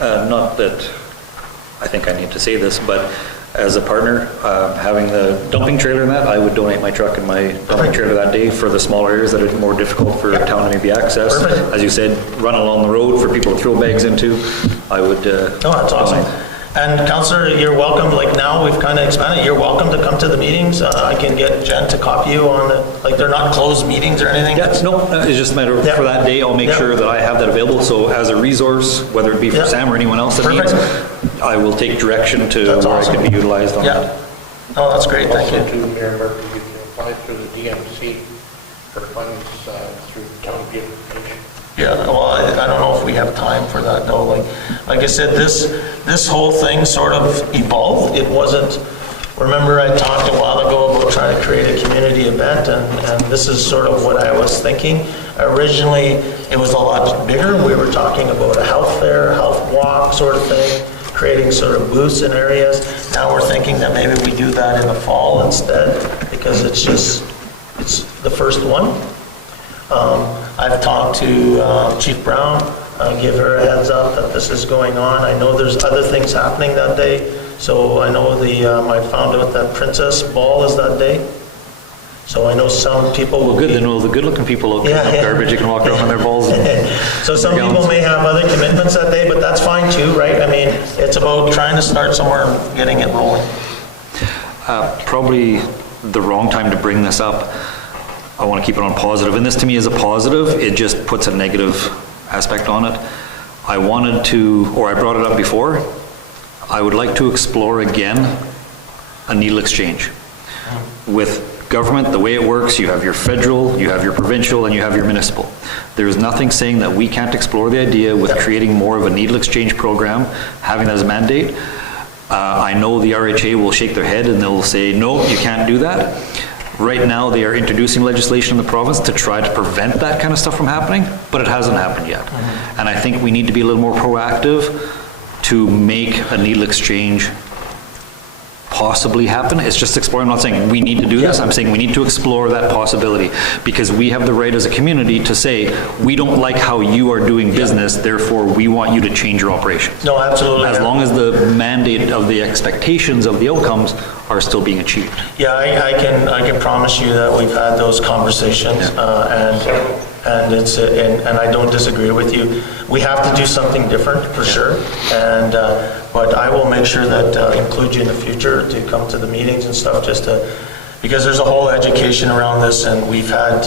Not that I think I need to say this, but as a partner, having the dumping trailer in that, I would donate my truck and my dumping trailer that day for the smaller areas that are more difficult for town to maybe access. Perfect. As you said, run along the road for people to throw bags into. I would. No, that's awesome. And Councillor, you're welcome, like now we've kind of expanded, you're welcome to come to the meetings. I can get Jen to copy you on the, like they're not closed meetings or anything. Yeah, no, it's just a matter of for that day, I'll make sure that I have that available. So as a resource, whether it be for Sam or anyone else that needs, I will take direction to That's where awesome. I can be utilized on that. Yeah. Oh, that's great, thank Also, you. too, Mayor Murphy, you can apply through the DMC for funds through town beautification. Yeah, well, I don't know if we have time for that though. Like I said, this whole thing sort of evolved. It wasn't, remember I talked a while ago about trying to create a community event, and this is sort of what I was thinking. Originally, it was a lot bigger. We were talking about a health fair, health walk sort of thing, creating sort of booths in areas. Now we're thinking that maybe we do that in the fall instead, because it's the first one. I've talked to Chief Brown, give her a heads up that this is going on. I know there's other things happening that day. So I know I found out that Princess Ball is that day. So I know some people will Well, good, be- then all the good-looking people will pick up garbage, you can walk around on their balls. So some people may have other commitments that day, but that's fine too, right? I mean, it's about trying to start somewhere and getting it rolling. Probably the wrong time to bring this up. I want to keep it on positive, and this to me is a positive. It just puts a negative aspect on it. I wanted to, or I brought it up before, I would like to explore again a needle exchange. With government, the way it works, you have your federal, you have your provincial, and you have your municipal. There is nothing saying that we can't explore the idea with creating more of a needle exchange program, having that as a mandate. I know the RHA will shake their head and they'll say, no, you can't do that. Right now, they are introducing legislation in the province to try to prevent that kind of stuff from happening, but it hasn't happened yet. And I think we need to be a little more proactive to make a needle exchange possibly happen. It's just exploring. I'm not saying we need to do this. I'm saying we need to explore that possibility, because we have the right as a community to say, we don't like how you are doing business, therefore we want you to change your operations. No, absolutely. As long as the mandate of the expectations of the outcomes are still being achieved. Yeah, I can promise you that we've had those conversations, and it's and I don't disagree with you. We have to do something different for sure, and but I will make sure that include you in the future to come to the meetings and stuff, just to, because there's a whole education around this, and we've had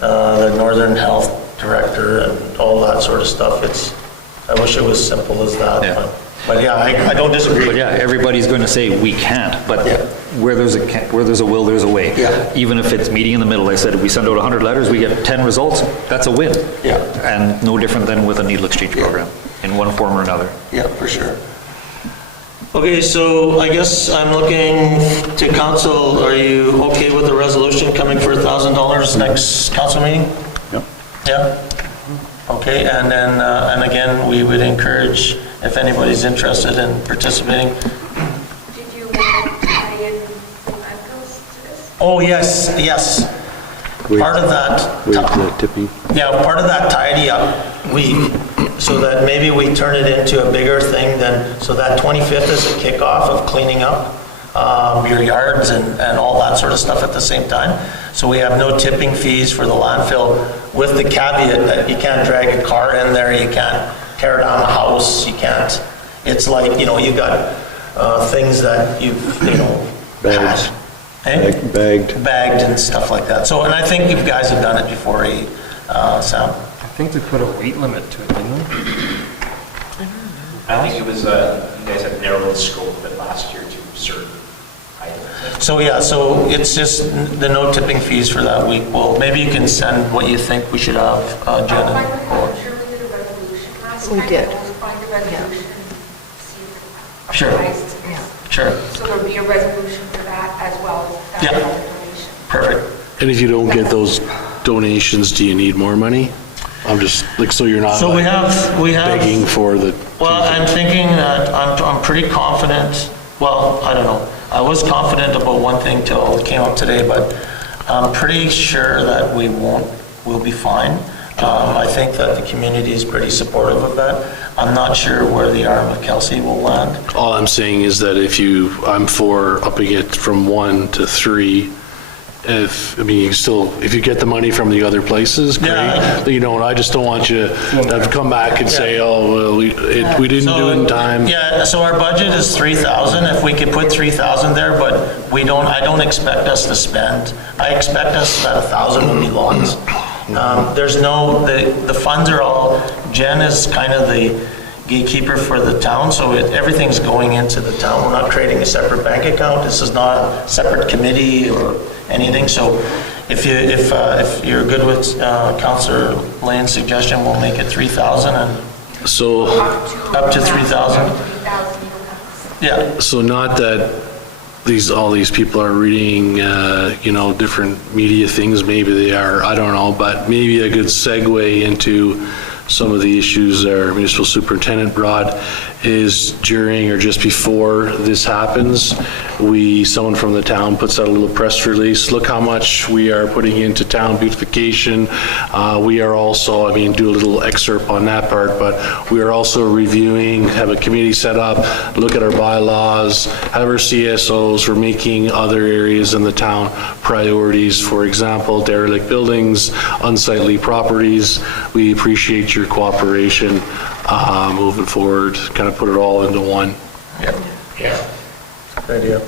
the Northern Health Director and all that sort of stuff. I wish it was simple as that, Yeah. but yeah, I don't disagree. But yeah, everybody's going to say we can't, but where there's a will, there's a way. Yeah. Even if it's meeting in the middle, I said, if we send out 100 letters, we get 10 results, that's a win. Yeah. And no different than with a needle exchange program, in one form or another. Yeah, for sure. Okay, so I guess I'm looking to council. Are you okay with the resolution coming for $1,000 next council meeting? Yep. Yeah? Okay, and then, and again, we would encourage, if anybody's interested in participating. Did you want to tie in the landfills to this? Oh, yes. Part of that. Wait for the tipping. Yeah, part of that tidy up week, so that maybe we turn it into a bigger thing than, so that 25th is a kickoff of cleaning up your yards and all that sort of stuff at the same time. So we have no tipping fees for the landfill, with the caveat that you can't drag a car in there, you can't tear down a house, you can't. It's like, you've got things that you've, Bags. had. Bagged. And stuff like that. So, and I think you guys have done it before, Sam. I think they put a weight limit to it, didn't they? I think it was, you guys had narrowed the scope of it last year to certain items. So yeah, so it's just the no tipping fees for that week. Well, maybe you can send what you think we should have, Jen. I'm sure we did a resolution last We time. did. We'll find the resolution, see if Sure. applies to this. Sure. So there'll be a resolution for that. that as well as Yeah. that donation. Perfect. And if you don't get those donations, do you need more money? I'm just, like, so you're not So we like have. begging for the, Well, I'm thinking that I'm pretty confident, well, I don't know. I was confident about one thing till it came up today, but I'm pretty sure that we'll be fine. I think that the community is pretty supportive of that. I'm not sure where the arm of Kelsey will land. all I'm saying is that I'm for upping it from 1 to 3. If you get the money from the other places, great. Yeah. You know, and I just don't want you to come back and say, oh, well, we didn't do it in time. Yeah, so our budget is 3,000, if we could put 3,000 there, but I don't expect us to spend, I expect us that 1,000 will be lost. There's the funds are all, Jen is kind of the gatekeeper for the town, so everything's going into the town. We're not creating a separate bank account, this is not a separate committee or anything, so if you're good with Councillor Lane's suggestion, we'll make it 3,000 and So, up to 3,000. 3,000 Yeah, so not that all these people are reading, different media things, maybe they are, I don't know, but maybe a good segue into some of the issues our municipal superintendent brought is during or just before this happens, someone from the town puts out a little press release, look how much we are putting into town beautification. We are also, do a little excerpt on that part, but we are also reviewing, have a committee set up, look at our bylaws, have our CSOs, we're making other areas in the town priorities, for example, derelict buildings, unsightly properties. We appreciate your cooperation moving forward, kind of put it all into one. yeah. Good idea.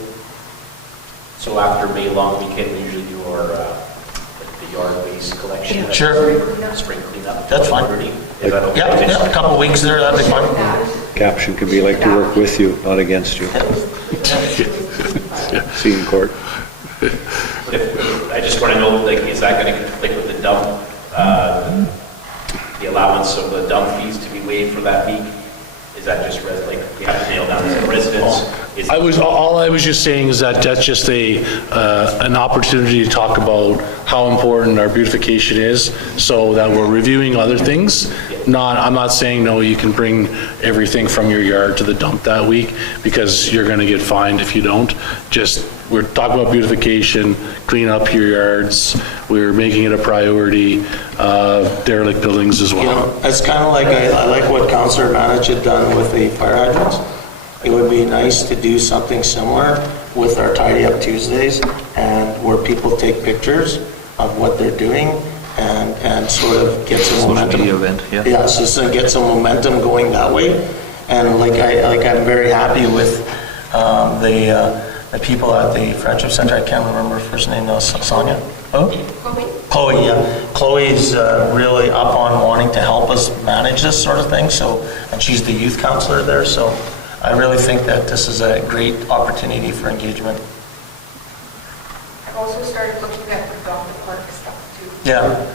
So after May long weekend, we usually do our, the yard waste collection. Sure. Spring cleanup. That's fine. Is that okay? Yeah, a couple weeks there, that'd be fine. Caption could be like to work with you, not against you. See you in court. I just want to know, is that going to conflict with the dump, the allowance of the dump fees to be waived for that week? Is that just, we have to nail down as a residence? All I was just saying is that that's just an opportunity to talk about how important our beautification is, so that we're reviewing other things. I'm not saying, no, you can bring everything from your yard to the dump that week, because you're gonna get fined if you don't. We're talking about beautification, clean up your yards, we're making it a priority, derelict buildings as You well. know, it's kind of like, I like what Councillor Manich had done with the fire hydrants. It would be nice to do something similar with our Tidy Up Tuesdays, and where people take pictures of what they're doing and sort of get some momentum. media event, yeah. Yeah, so get some momentum going that way. And I'm very happy with the people at the Friendship Center. I can't remember her first name now. Sonia? Oh? Chloe, yeah. Chloe's really up on wanting to help us manage this sort of thing. And she's the youth counselor there. So I really think that this is a great opportunity for engagement. I've also started looking at the dog park stuff too. Yeah.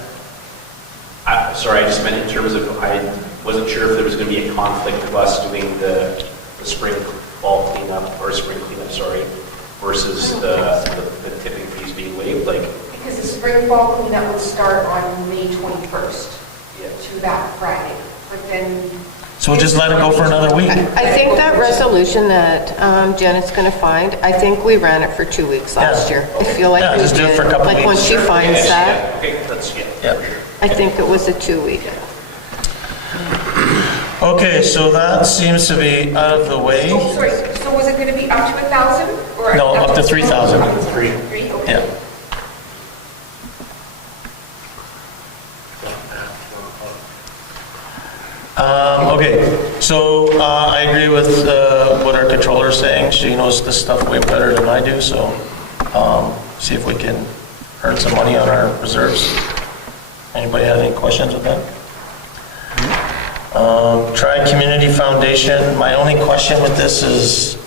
Sorry, I just meant in terms of, I wasn't sure if there was going to be a conflict of us doing the spring fall cleanup, or spring cleanup, sorry, versus the tipping fees being waived, Because the spring fall cleanup would start on May 21st to that Friday, but then. So we'll just let it go for another week. I think that resolution that Janet's going to find, I think we ran it for 2 weeks last year. I feel like Yeah, we just do it did. for a couple Like when weeks. she finds that, Okay, that's, Yeah. I think it was a 2-week. Okay, so that seems to be out of the way. Oh, sorry, so was it going to be up to 1,000? Or No, up to 3,000. Three, okay. Yeah. Okay, so I agree with what our controller is saying. She knows this stuff way better than I do, so see if we can earn some money on our reserves. Anybody have any questions with that? Tri-Community Foundation, my only question with this is,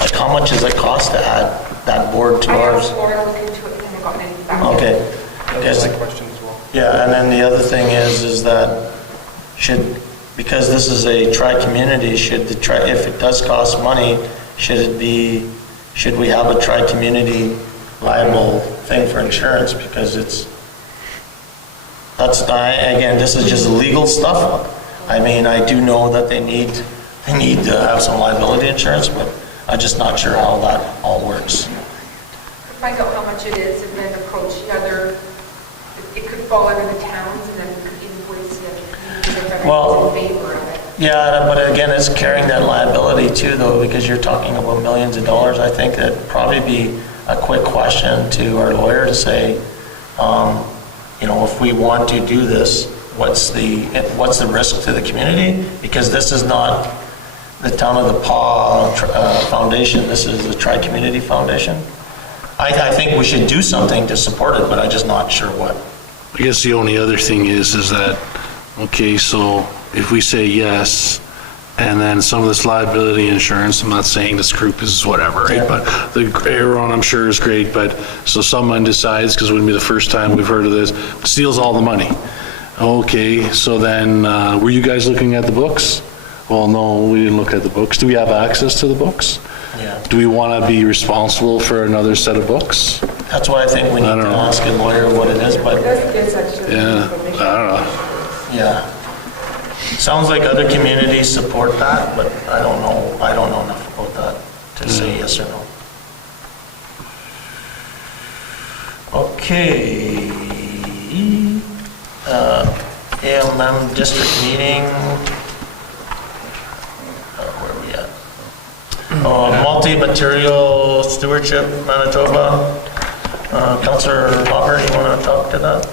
like how much does it cost to add that board to I ours? asked Laura to look into it and I got any back. Okay. That was my question as well. Yeah, and then the other thing is that because this is a tri-community, should the tri, if it does cost money, should we have a tri-community liable thing for insurance? Because again, this is just legal stuff. I mean, I do know that they need to have some liability insurance, but I'm just not sure how that all works. Find out how much it is and then approach the other, it could fall under the towns and then we could invoice it if everyone's in favor of it. Yeah, but again, it's carrying that liability too, though, because you're talking about millions of dollars. I think that'd probably be a quick question to our lawyer to say, if we want to do this, what's the risk to the community? Because this is not the Town of the Paw Foundation, this is the Tri-Community Foundation. I think we should do something to support it, but I'm just not sure what. I guess the only other thing is that, okay, so if we say yes, and then some of this liability insurance, I'm not saying this group is whatever, right? Yeah. But the Aaron, I'm sure, is great, but so someone decides, because it wouldn't be the first time we've heard of this, steals all the money. Okay, so then, were you guys looking at the books? Well, no, we didn't look at the books. Do we have access to the books? Yeah. Do we want to be responsible for another set of books? That's why I think we need to ask a lawyer what it is, but That's actually Yeah, information. I don't know. yeah. Sounds like other communities support that, but I don't know enough about that to say yes or no. Okay. AMM district meeting. Where are we at? Multi-material stewardship, Manitoba. Councillor Hopper, you want to talk to that?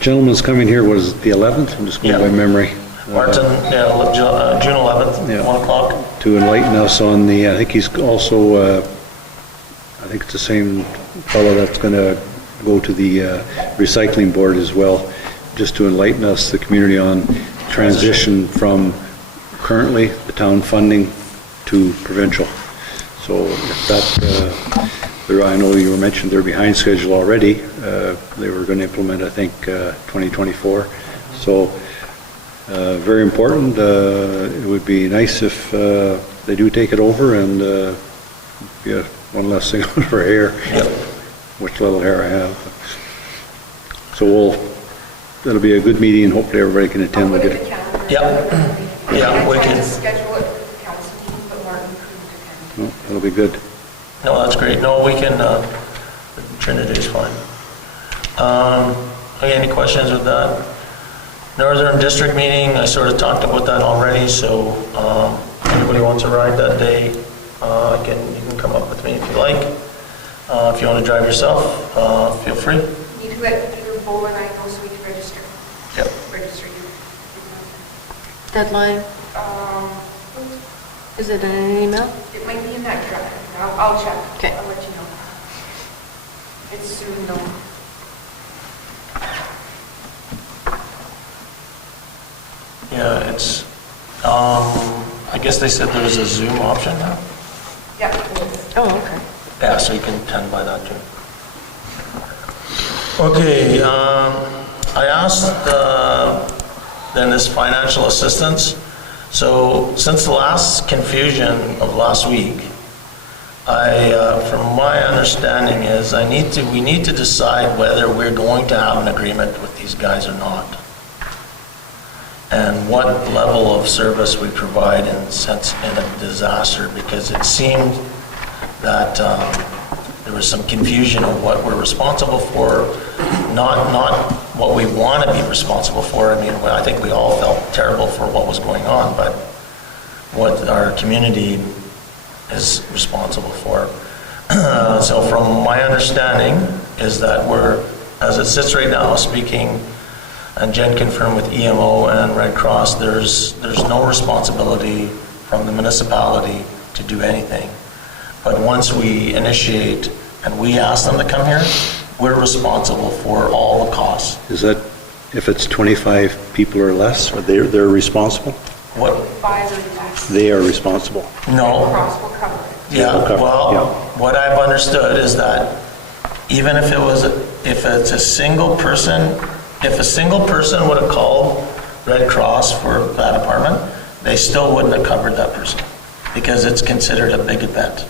Gentleman's coming here, what is it, the 11th? I'm just going by memory. Martin, June 11th, Yeah. 1 o'clock. To enlighten us on I think he's also, I think it's the same fellow that's going to go to the recycling board as well, just to enlighten us, the community, on transition from currently the town funding to provincial. So if that, I know you mentioned they're behind schedule already. They were going to implement, I think, 2024. So very important. It would be nice if they do take it over and be one less thing on our hair, which little hair I have. So it'll be a good meeting, and hopefully everybody can attend. I'll We'll put get it in the calendar. Yeah, we I tried can. to schedule it for the council meeting, but Martin couldn't attend. No, that'll be good. No, that's great. No, we can, Trinity's fine. Any questions with that? Northern District meeting, I sort of talked about that already, so anybody wants to ride that day, you can come up with me if you like. If you want to drive yourself, feel free. Need to let either Bo and I know so we can register. Yep. Register you. Deadline, is it in an email? It might be in that draft. I'll check. Okay. I'll let you know. It's soon though. Yeah, it's, I guess they said there's a Zoom option now? Yeah, it is. Oh, okay. Yeah, so you can attend by that too. Okay, I asked then this financial assistance. So since the last confusion of last week, from my understanding is we need to decide whether we're going to have an agreement with these guys or not, and what level of service we provide in a disaster, because it seemed that there was some confusion of what we're responsible for, not what we want to be responsible for. I mean, I think we all felt terrible for what was going on, but what our community is responsible for. So from my understanding is that as it sits right now, speaking, and Jen confirmed with EMO and Red Cross, there's no responsibility from the municipality to do anything. But once we initiate and we ask them to come here, we're responsible for all the costs. Is that if it's 25 people or less, or they're responsible? What? 5 or less. They are responsible. No. Cross will cover it. Yeah, Okay, well, yeah. what I've understood is that even if it's a single person if a single person would have called Red Cross for that apartment, they still wouldn't have covered that person because it's considered a big event.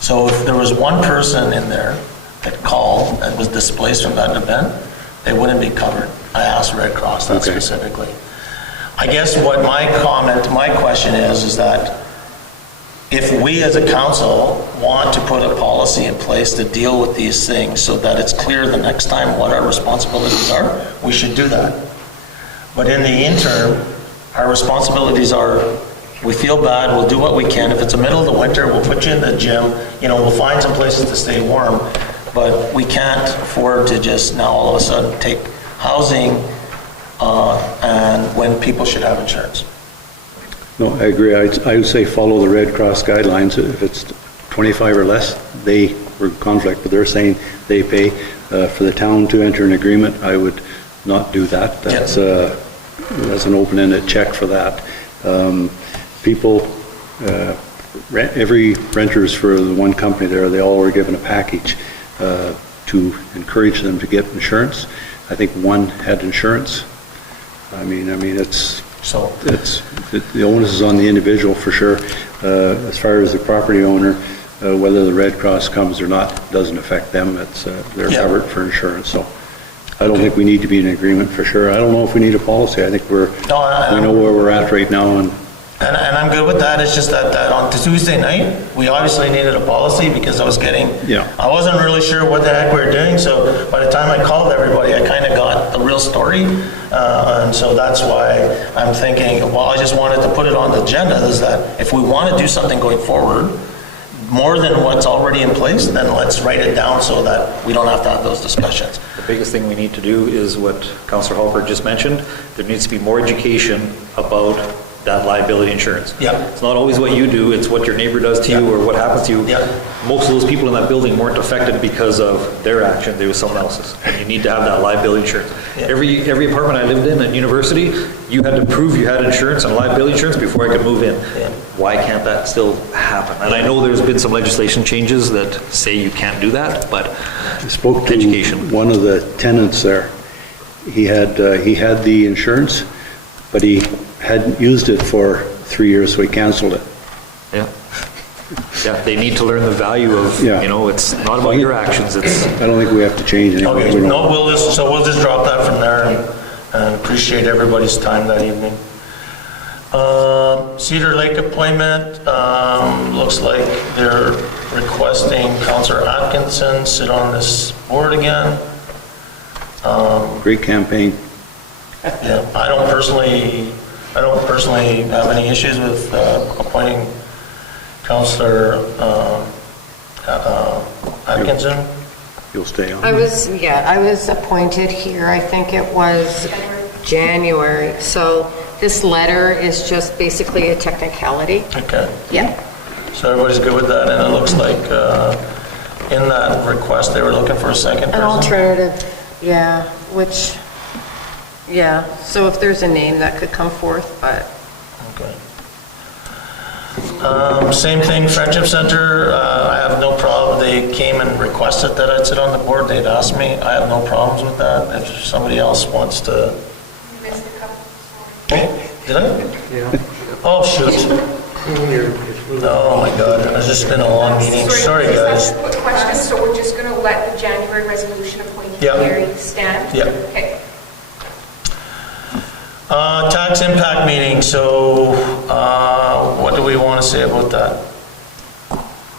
So if there was one person in there that called and was displaced from that event, they wouldn't be covered. I asked Red Cross that specifically. I guess what my question is that if we as a council want to put a policy in place to deal with these things so that it's clear the next time what our responsibilities are, we should do that. But in the interim, our responsibilities are, we feel bad, we'll do what we can. If it's the middle of the winter, we'll put you in the gym, we'll find some places to stay warm, but we can't afford to just now all of a sudden take housing and when people should have insurance. No, I agree. I would say follow the Red Cross guidelines. If it's 25 or less, they were in conflict, but they're saying they pay. For the town to enter an agreement, I would not do that. That's an open-ended check for that. People, every renters for the one company there, they all were given a package to encourage them to get insurance. I think one had insurance. I mean, the onus is on the individual for sure. As far as the property owner, whether the Red Cross comes or not doesn't affect them. They're covered for insurance. So I don't think we need to be in agreement for sure. I don't know if we need a policy. I think we know where we're at right now. And I'm good with that. It's just that on Tuesday night, we obviously needed a policy because I wasn't really sure what the heck we were doing. So by the time I called everybody, I kind of got the real story. And so that's why I'm thinking, I just wanted to put it on the agenda, is that if we want to do something going forward, more than what's already in place, then let's write it down so that we don't have to have those discussions. The biggest thing we need to do is what Councillor Halpert just mentioned. There needs to be more education about that liability insurance. It's not always what you do, it's what your neighbor does to you or what happens to you. Most of those people in that building weren't affected because of their action, they were someone else's. And you need to have that liability insurance. Every apartment I lived in at university, you had to prove you had insurance and liability insurance before I could move in. Why can't that still happen? And I know there's been some legislation changes that say you can't do that, but I spoke to education. One of the tenants there. He had the insurance, but he hadn't used it for 3 years, so he canceled it. They need to learn the value of, it's not about your actions, it's... I don't think we have to change anything. Okay, we'll just drop that from there and appreciate everybody's time that evening. Cedar Lake appointment, looks like they're requesting Councillor Atkinson sit on this board again. Great campaign. I don't personally have any issues with appointing Councillor Atkinson. You'll stay on. I was appointed here, I think it was January. So this letter is just basically a technicality. Okay. Yeah. So everybody's good with that, and it looks like in that request, they were looking for a second person? An alternative, so if there's a name that could come forth, but... Okay. Same thing, Friendship Center, I have no problem. They came and requested that I'd sit on the board. They'd asked me. I have no problems with that. If somebody else wants to... You missed a couple. Did I? Yeah. Oh, shoot. Oh, my God. It's just been a long meeting. Sorry, guys. Quick question, so we're just going to let the January resolution appointee Gary stand? Yeah. Okay. Tax impact meeting, so what do we want to say about that?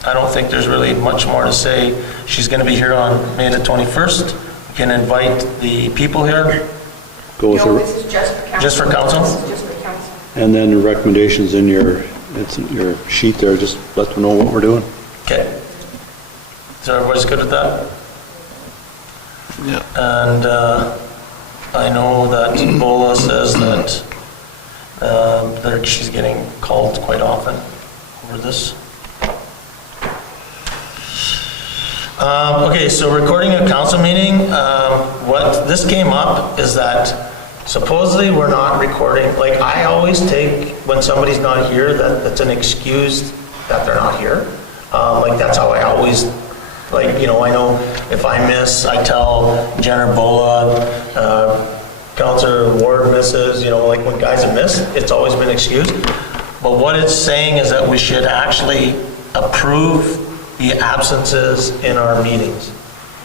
I don't think there's really much more to say. She's going to be here on May the 21st. We can invite the people here. Go with No, this is just for council. Just for council? This is just for council. And then the recommendations in your sheet there, just let them know what we're doing. Okay. So everybody's good with that? Yeah. And I know that Bola says that she's getting called quite often over this. Okay, so recording a council meeting, what this came up is that supposedly we're not recording, like I always take when somebody's not here that it's an excuse that they're not here. Like that's how I always Like, you know, I know if I miss, I tell Jenner Bola, Counselor Ward misses, you know, like when guys have missed, it's always been excused. But what it's saying is that we should actually approve the absences in our meetings.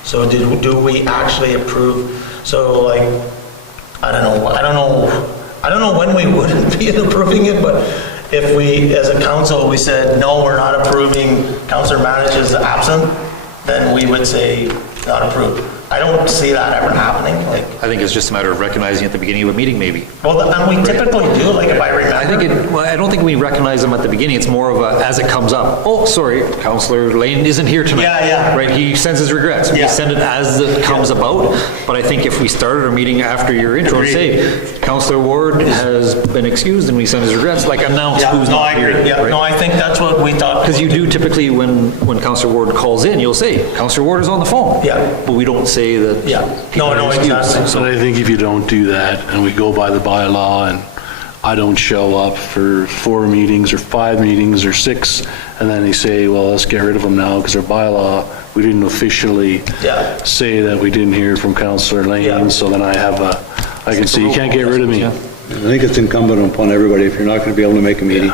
So do we actually approve? So like, I don't know when we wouldn't be approving it, but if we, as a council, we said, no, we're not approving Counselor Manich's absent, then we would say not approved. I don't see that ever happening, like. I think it's just a matter of recognizing at the beginning of a meeting, maybe. Well, and we typically do, like if I remember. I don't think we recognize them at the beginning, it's more of a, as it comes up, oh, sorry, Counselor Lane isn't here tonight. Yeah. Right, he sends his regrets. We Yeah. send it as it comes about, but I think if we started our meeting after your intro and say, Counselor Ward has been excused, and we send his regrets, like announce Yeah, who's no, not I here. agree. Yeah, right? no, I think that's what we thought. Because you do typically, when Counselor Ward calls in, you'll say, Counselor Ward is on the phone. Yeah. But we don't say that. Yeah. people No, are excused. exactly. So I think if you don't do that, and we go by the bylaw, and I don't show up for 4 meetings, or 5 meetings, or 6, and then they say, well, let's get rid of them now, because our bylaw, we didn't officially Yeah. say that we didn't hear from Counselor Yeah. Lane, so then I can say, you can't get rid of me. Yeah. I think it's incumbent upon everybody, if you're not going to be able to make a meeting,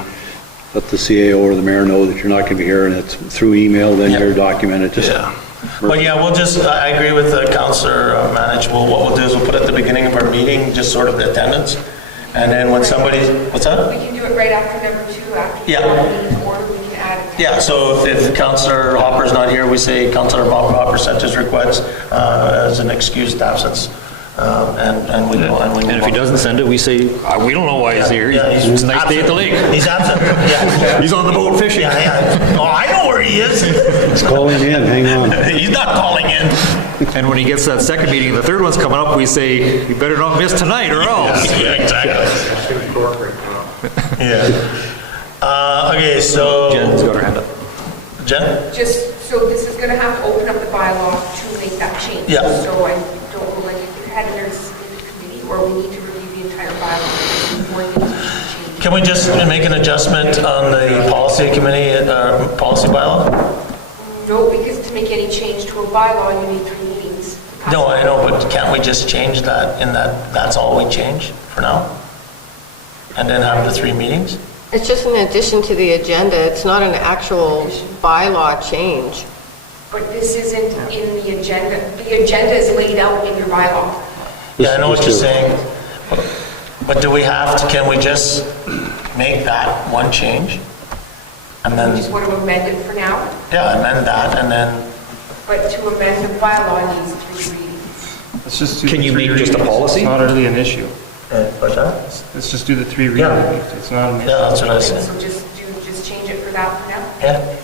let the CAO or the mayor know that you're not going to be here, and it's through email, then you're documented. Just Yeah. But yeah, we'll just, I agree with Counselor Manich. What we'll do is we'll put at the beginning of our meeting, just sort of the attendance. And then when somebody, what's that? We can do it right after number 2, after Yeah. the meeting's order, we can add it. Yeah, so if Counselor Hopper's not here, we say Counselor Bob Hopper sent his request as an excused absence. And we go, and we And if move he on. doesn't send it, we say, we don't know why he's here. Yeah, It's a nice day at the absent. lake. He's absent, yeah. He's on the boat fishing. Yeah. Oh, I know where he is. It's calling in, hang on. He's not calling in. And when he gets that second meeting, the third one's coming up, we say, you better not miss tonight or else. Yeah, exactly. Yeah. Okay, so. Jen's got her hand up. Jen? Just, so this is gonna have to open up the bylaw to make that change. Yeah. So I don't know, like, if you had it as a committee, or we need to review the entire bylaw before you change. Can we just make an adjustment on the policy committee, policy bylaw? No, because to make any change to a bylaw, you need 3 meetings. No, I know, but can't we just change that in that's all we change for now? And then have the 3 meetings? It's just an addition to the agenda. It's not an actual bylaw change. But this isn't in the agenda. The agenda is laid out in your bylaw. Yeah, I know what you're saying. But do we have to, can we just make that one change? And You then, just want to amend it for now, yeah, amend that and then, but to amend the bylaw needs 3 readings. Let's just do Can the you 3 make just a readings. policy? It's not really an issue. what's that? Let's just do the 3 Yeah. readings. It's not an issue. Yeah, that's what I said. So just change it for that for now? Yeah.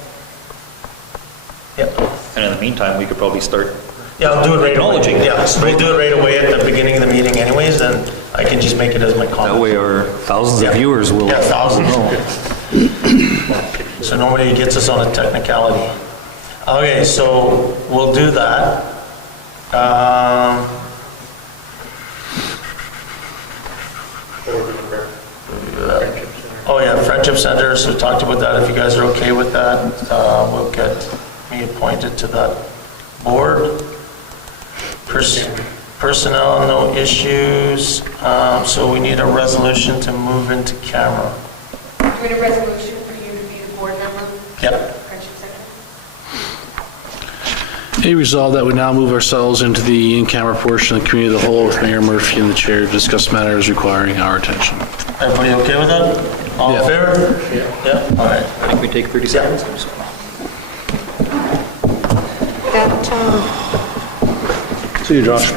Yeah. And in the meantime, we could probably start. Yeah, I'll do it right away. Acknowledging it. Yeah, so we'll do it right away at the beginning of the meeting anyways, then I can just make it as my comment. That way our thousands Yeah. of viewers will. Yeah, thousands. So nobody gets us on a technicality. Okay, so we'll do that. Oh yeah, Friendship Center, so we talked about that. If you guys are okay with that, we'll get me appointed to that board. Personnel, no issues, so we need a resolution to move into camera. Doing a resolution for you to be the board member? Yep. Friendship Center? A resolve that we now move ourselves into the in-camera portion of the committee of the whole with Mayor Murphy and the chair to discuss matters requiring our attention. Everybody okay with that? All in favor? Yeah. All right. I think we take 30 seconds. That, See you, Josh.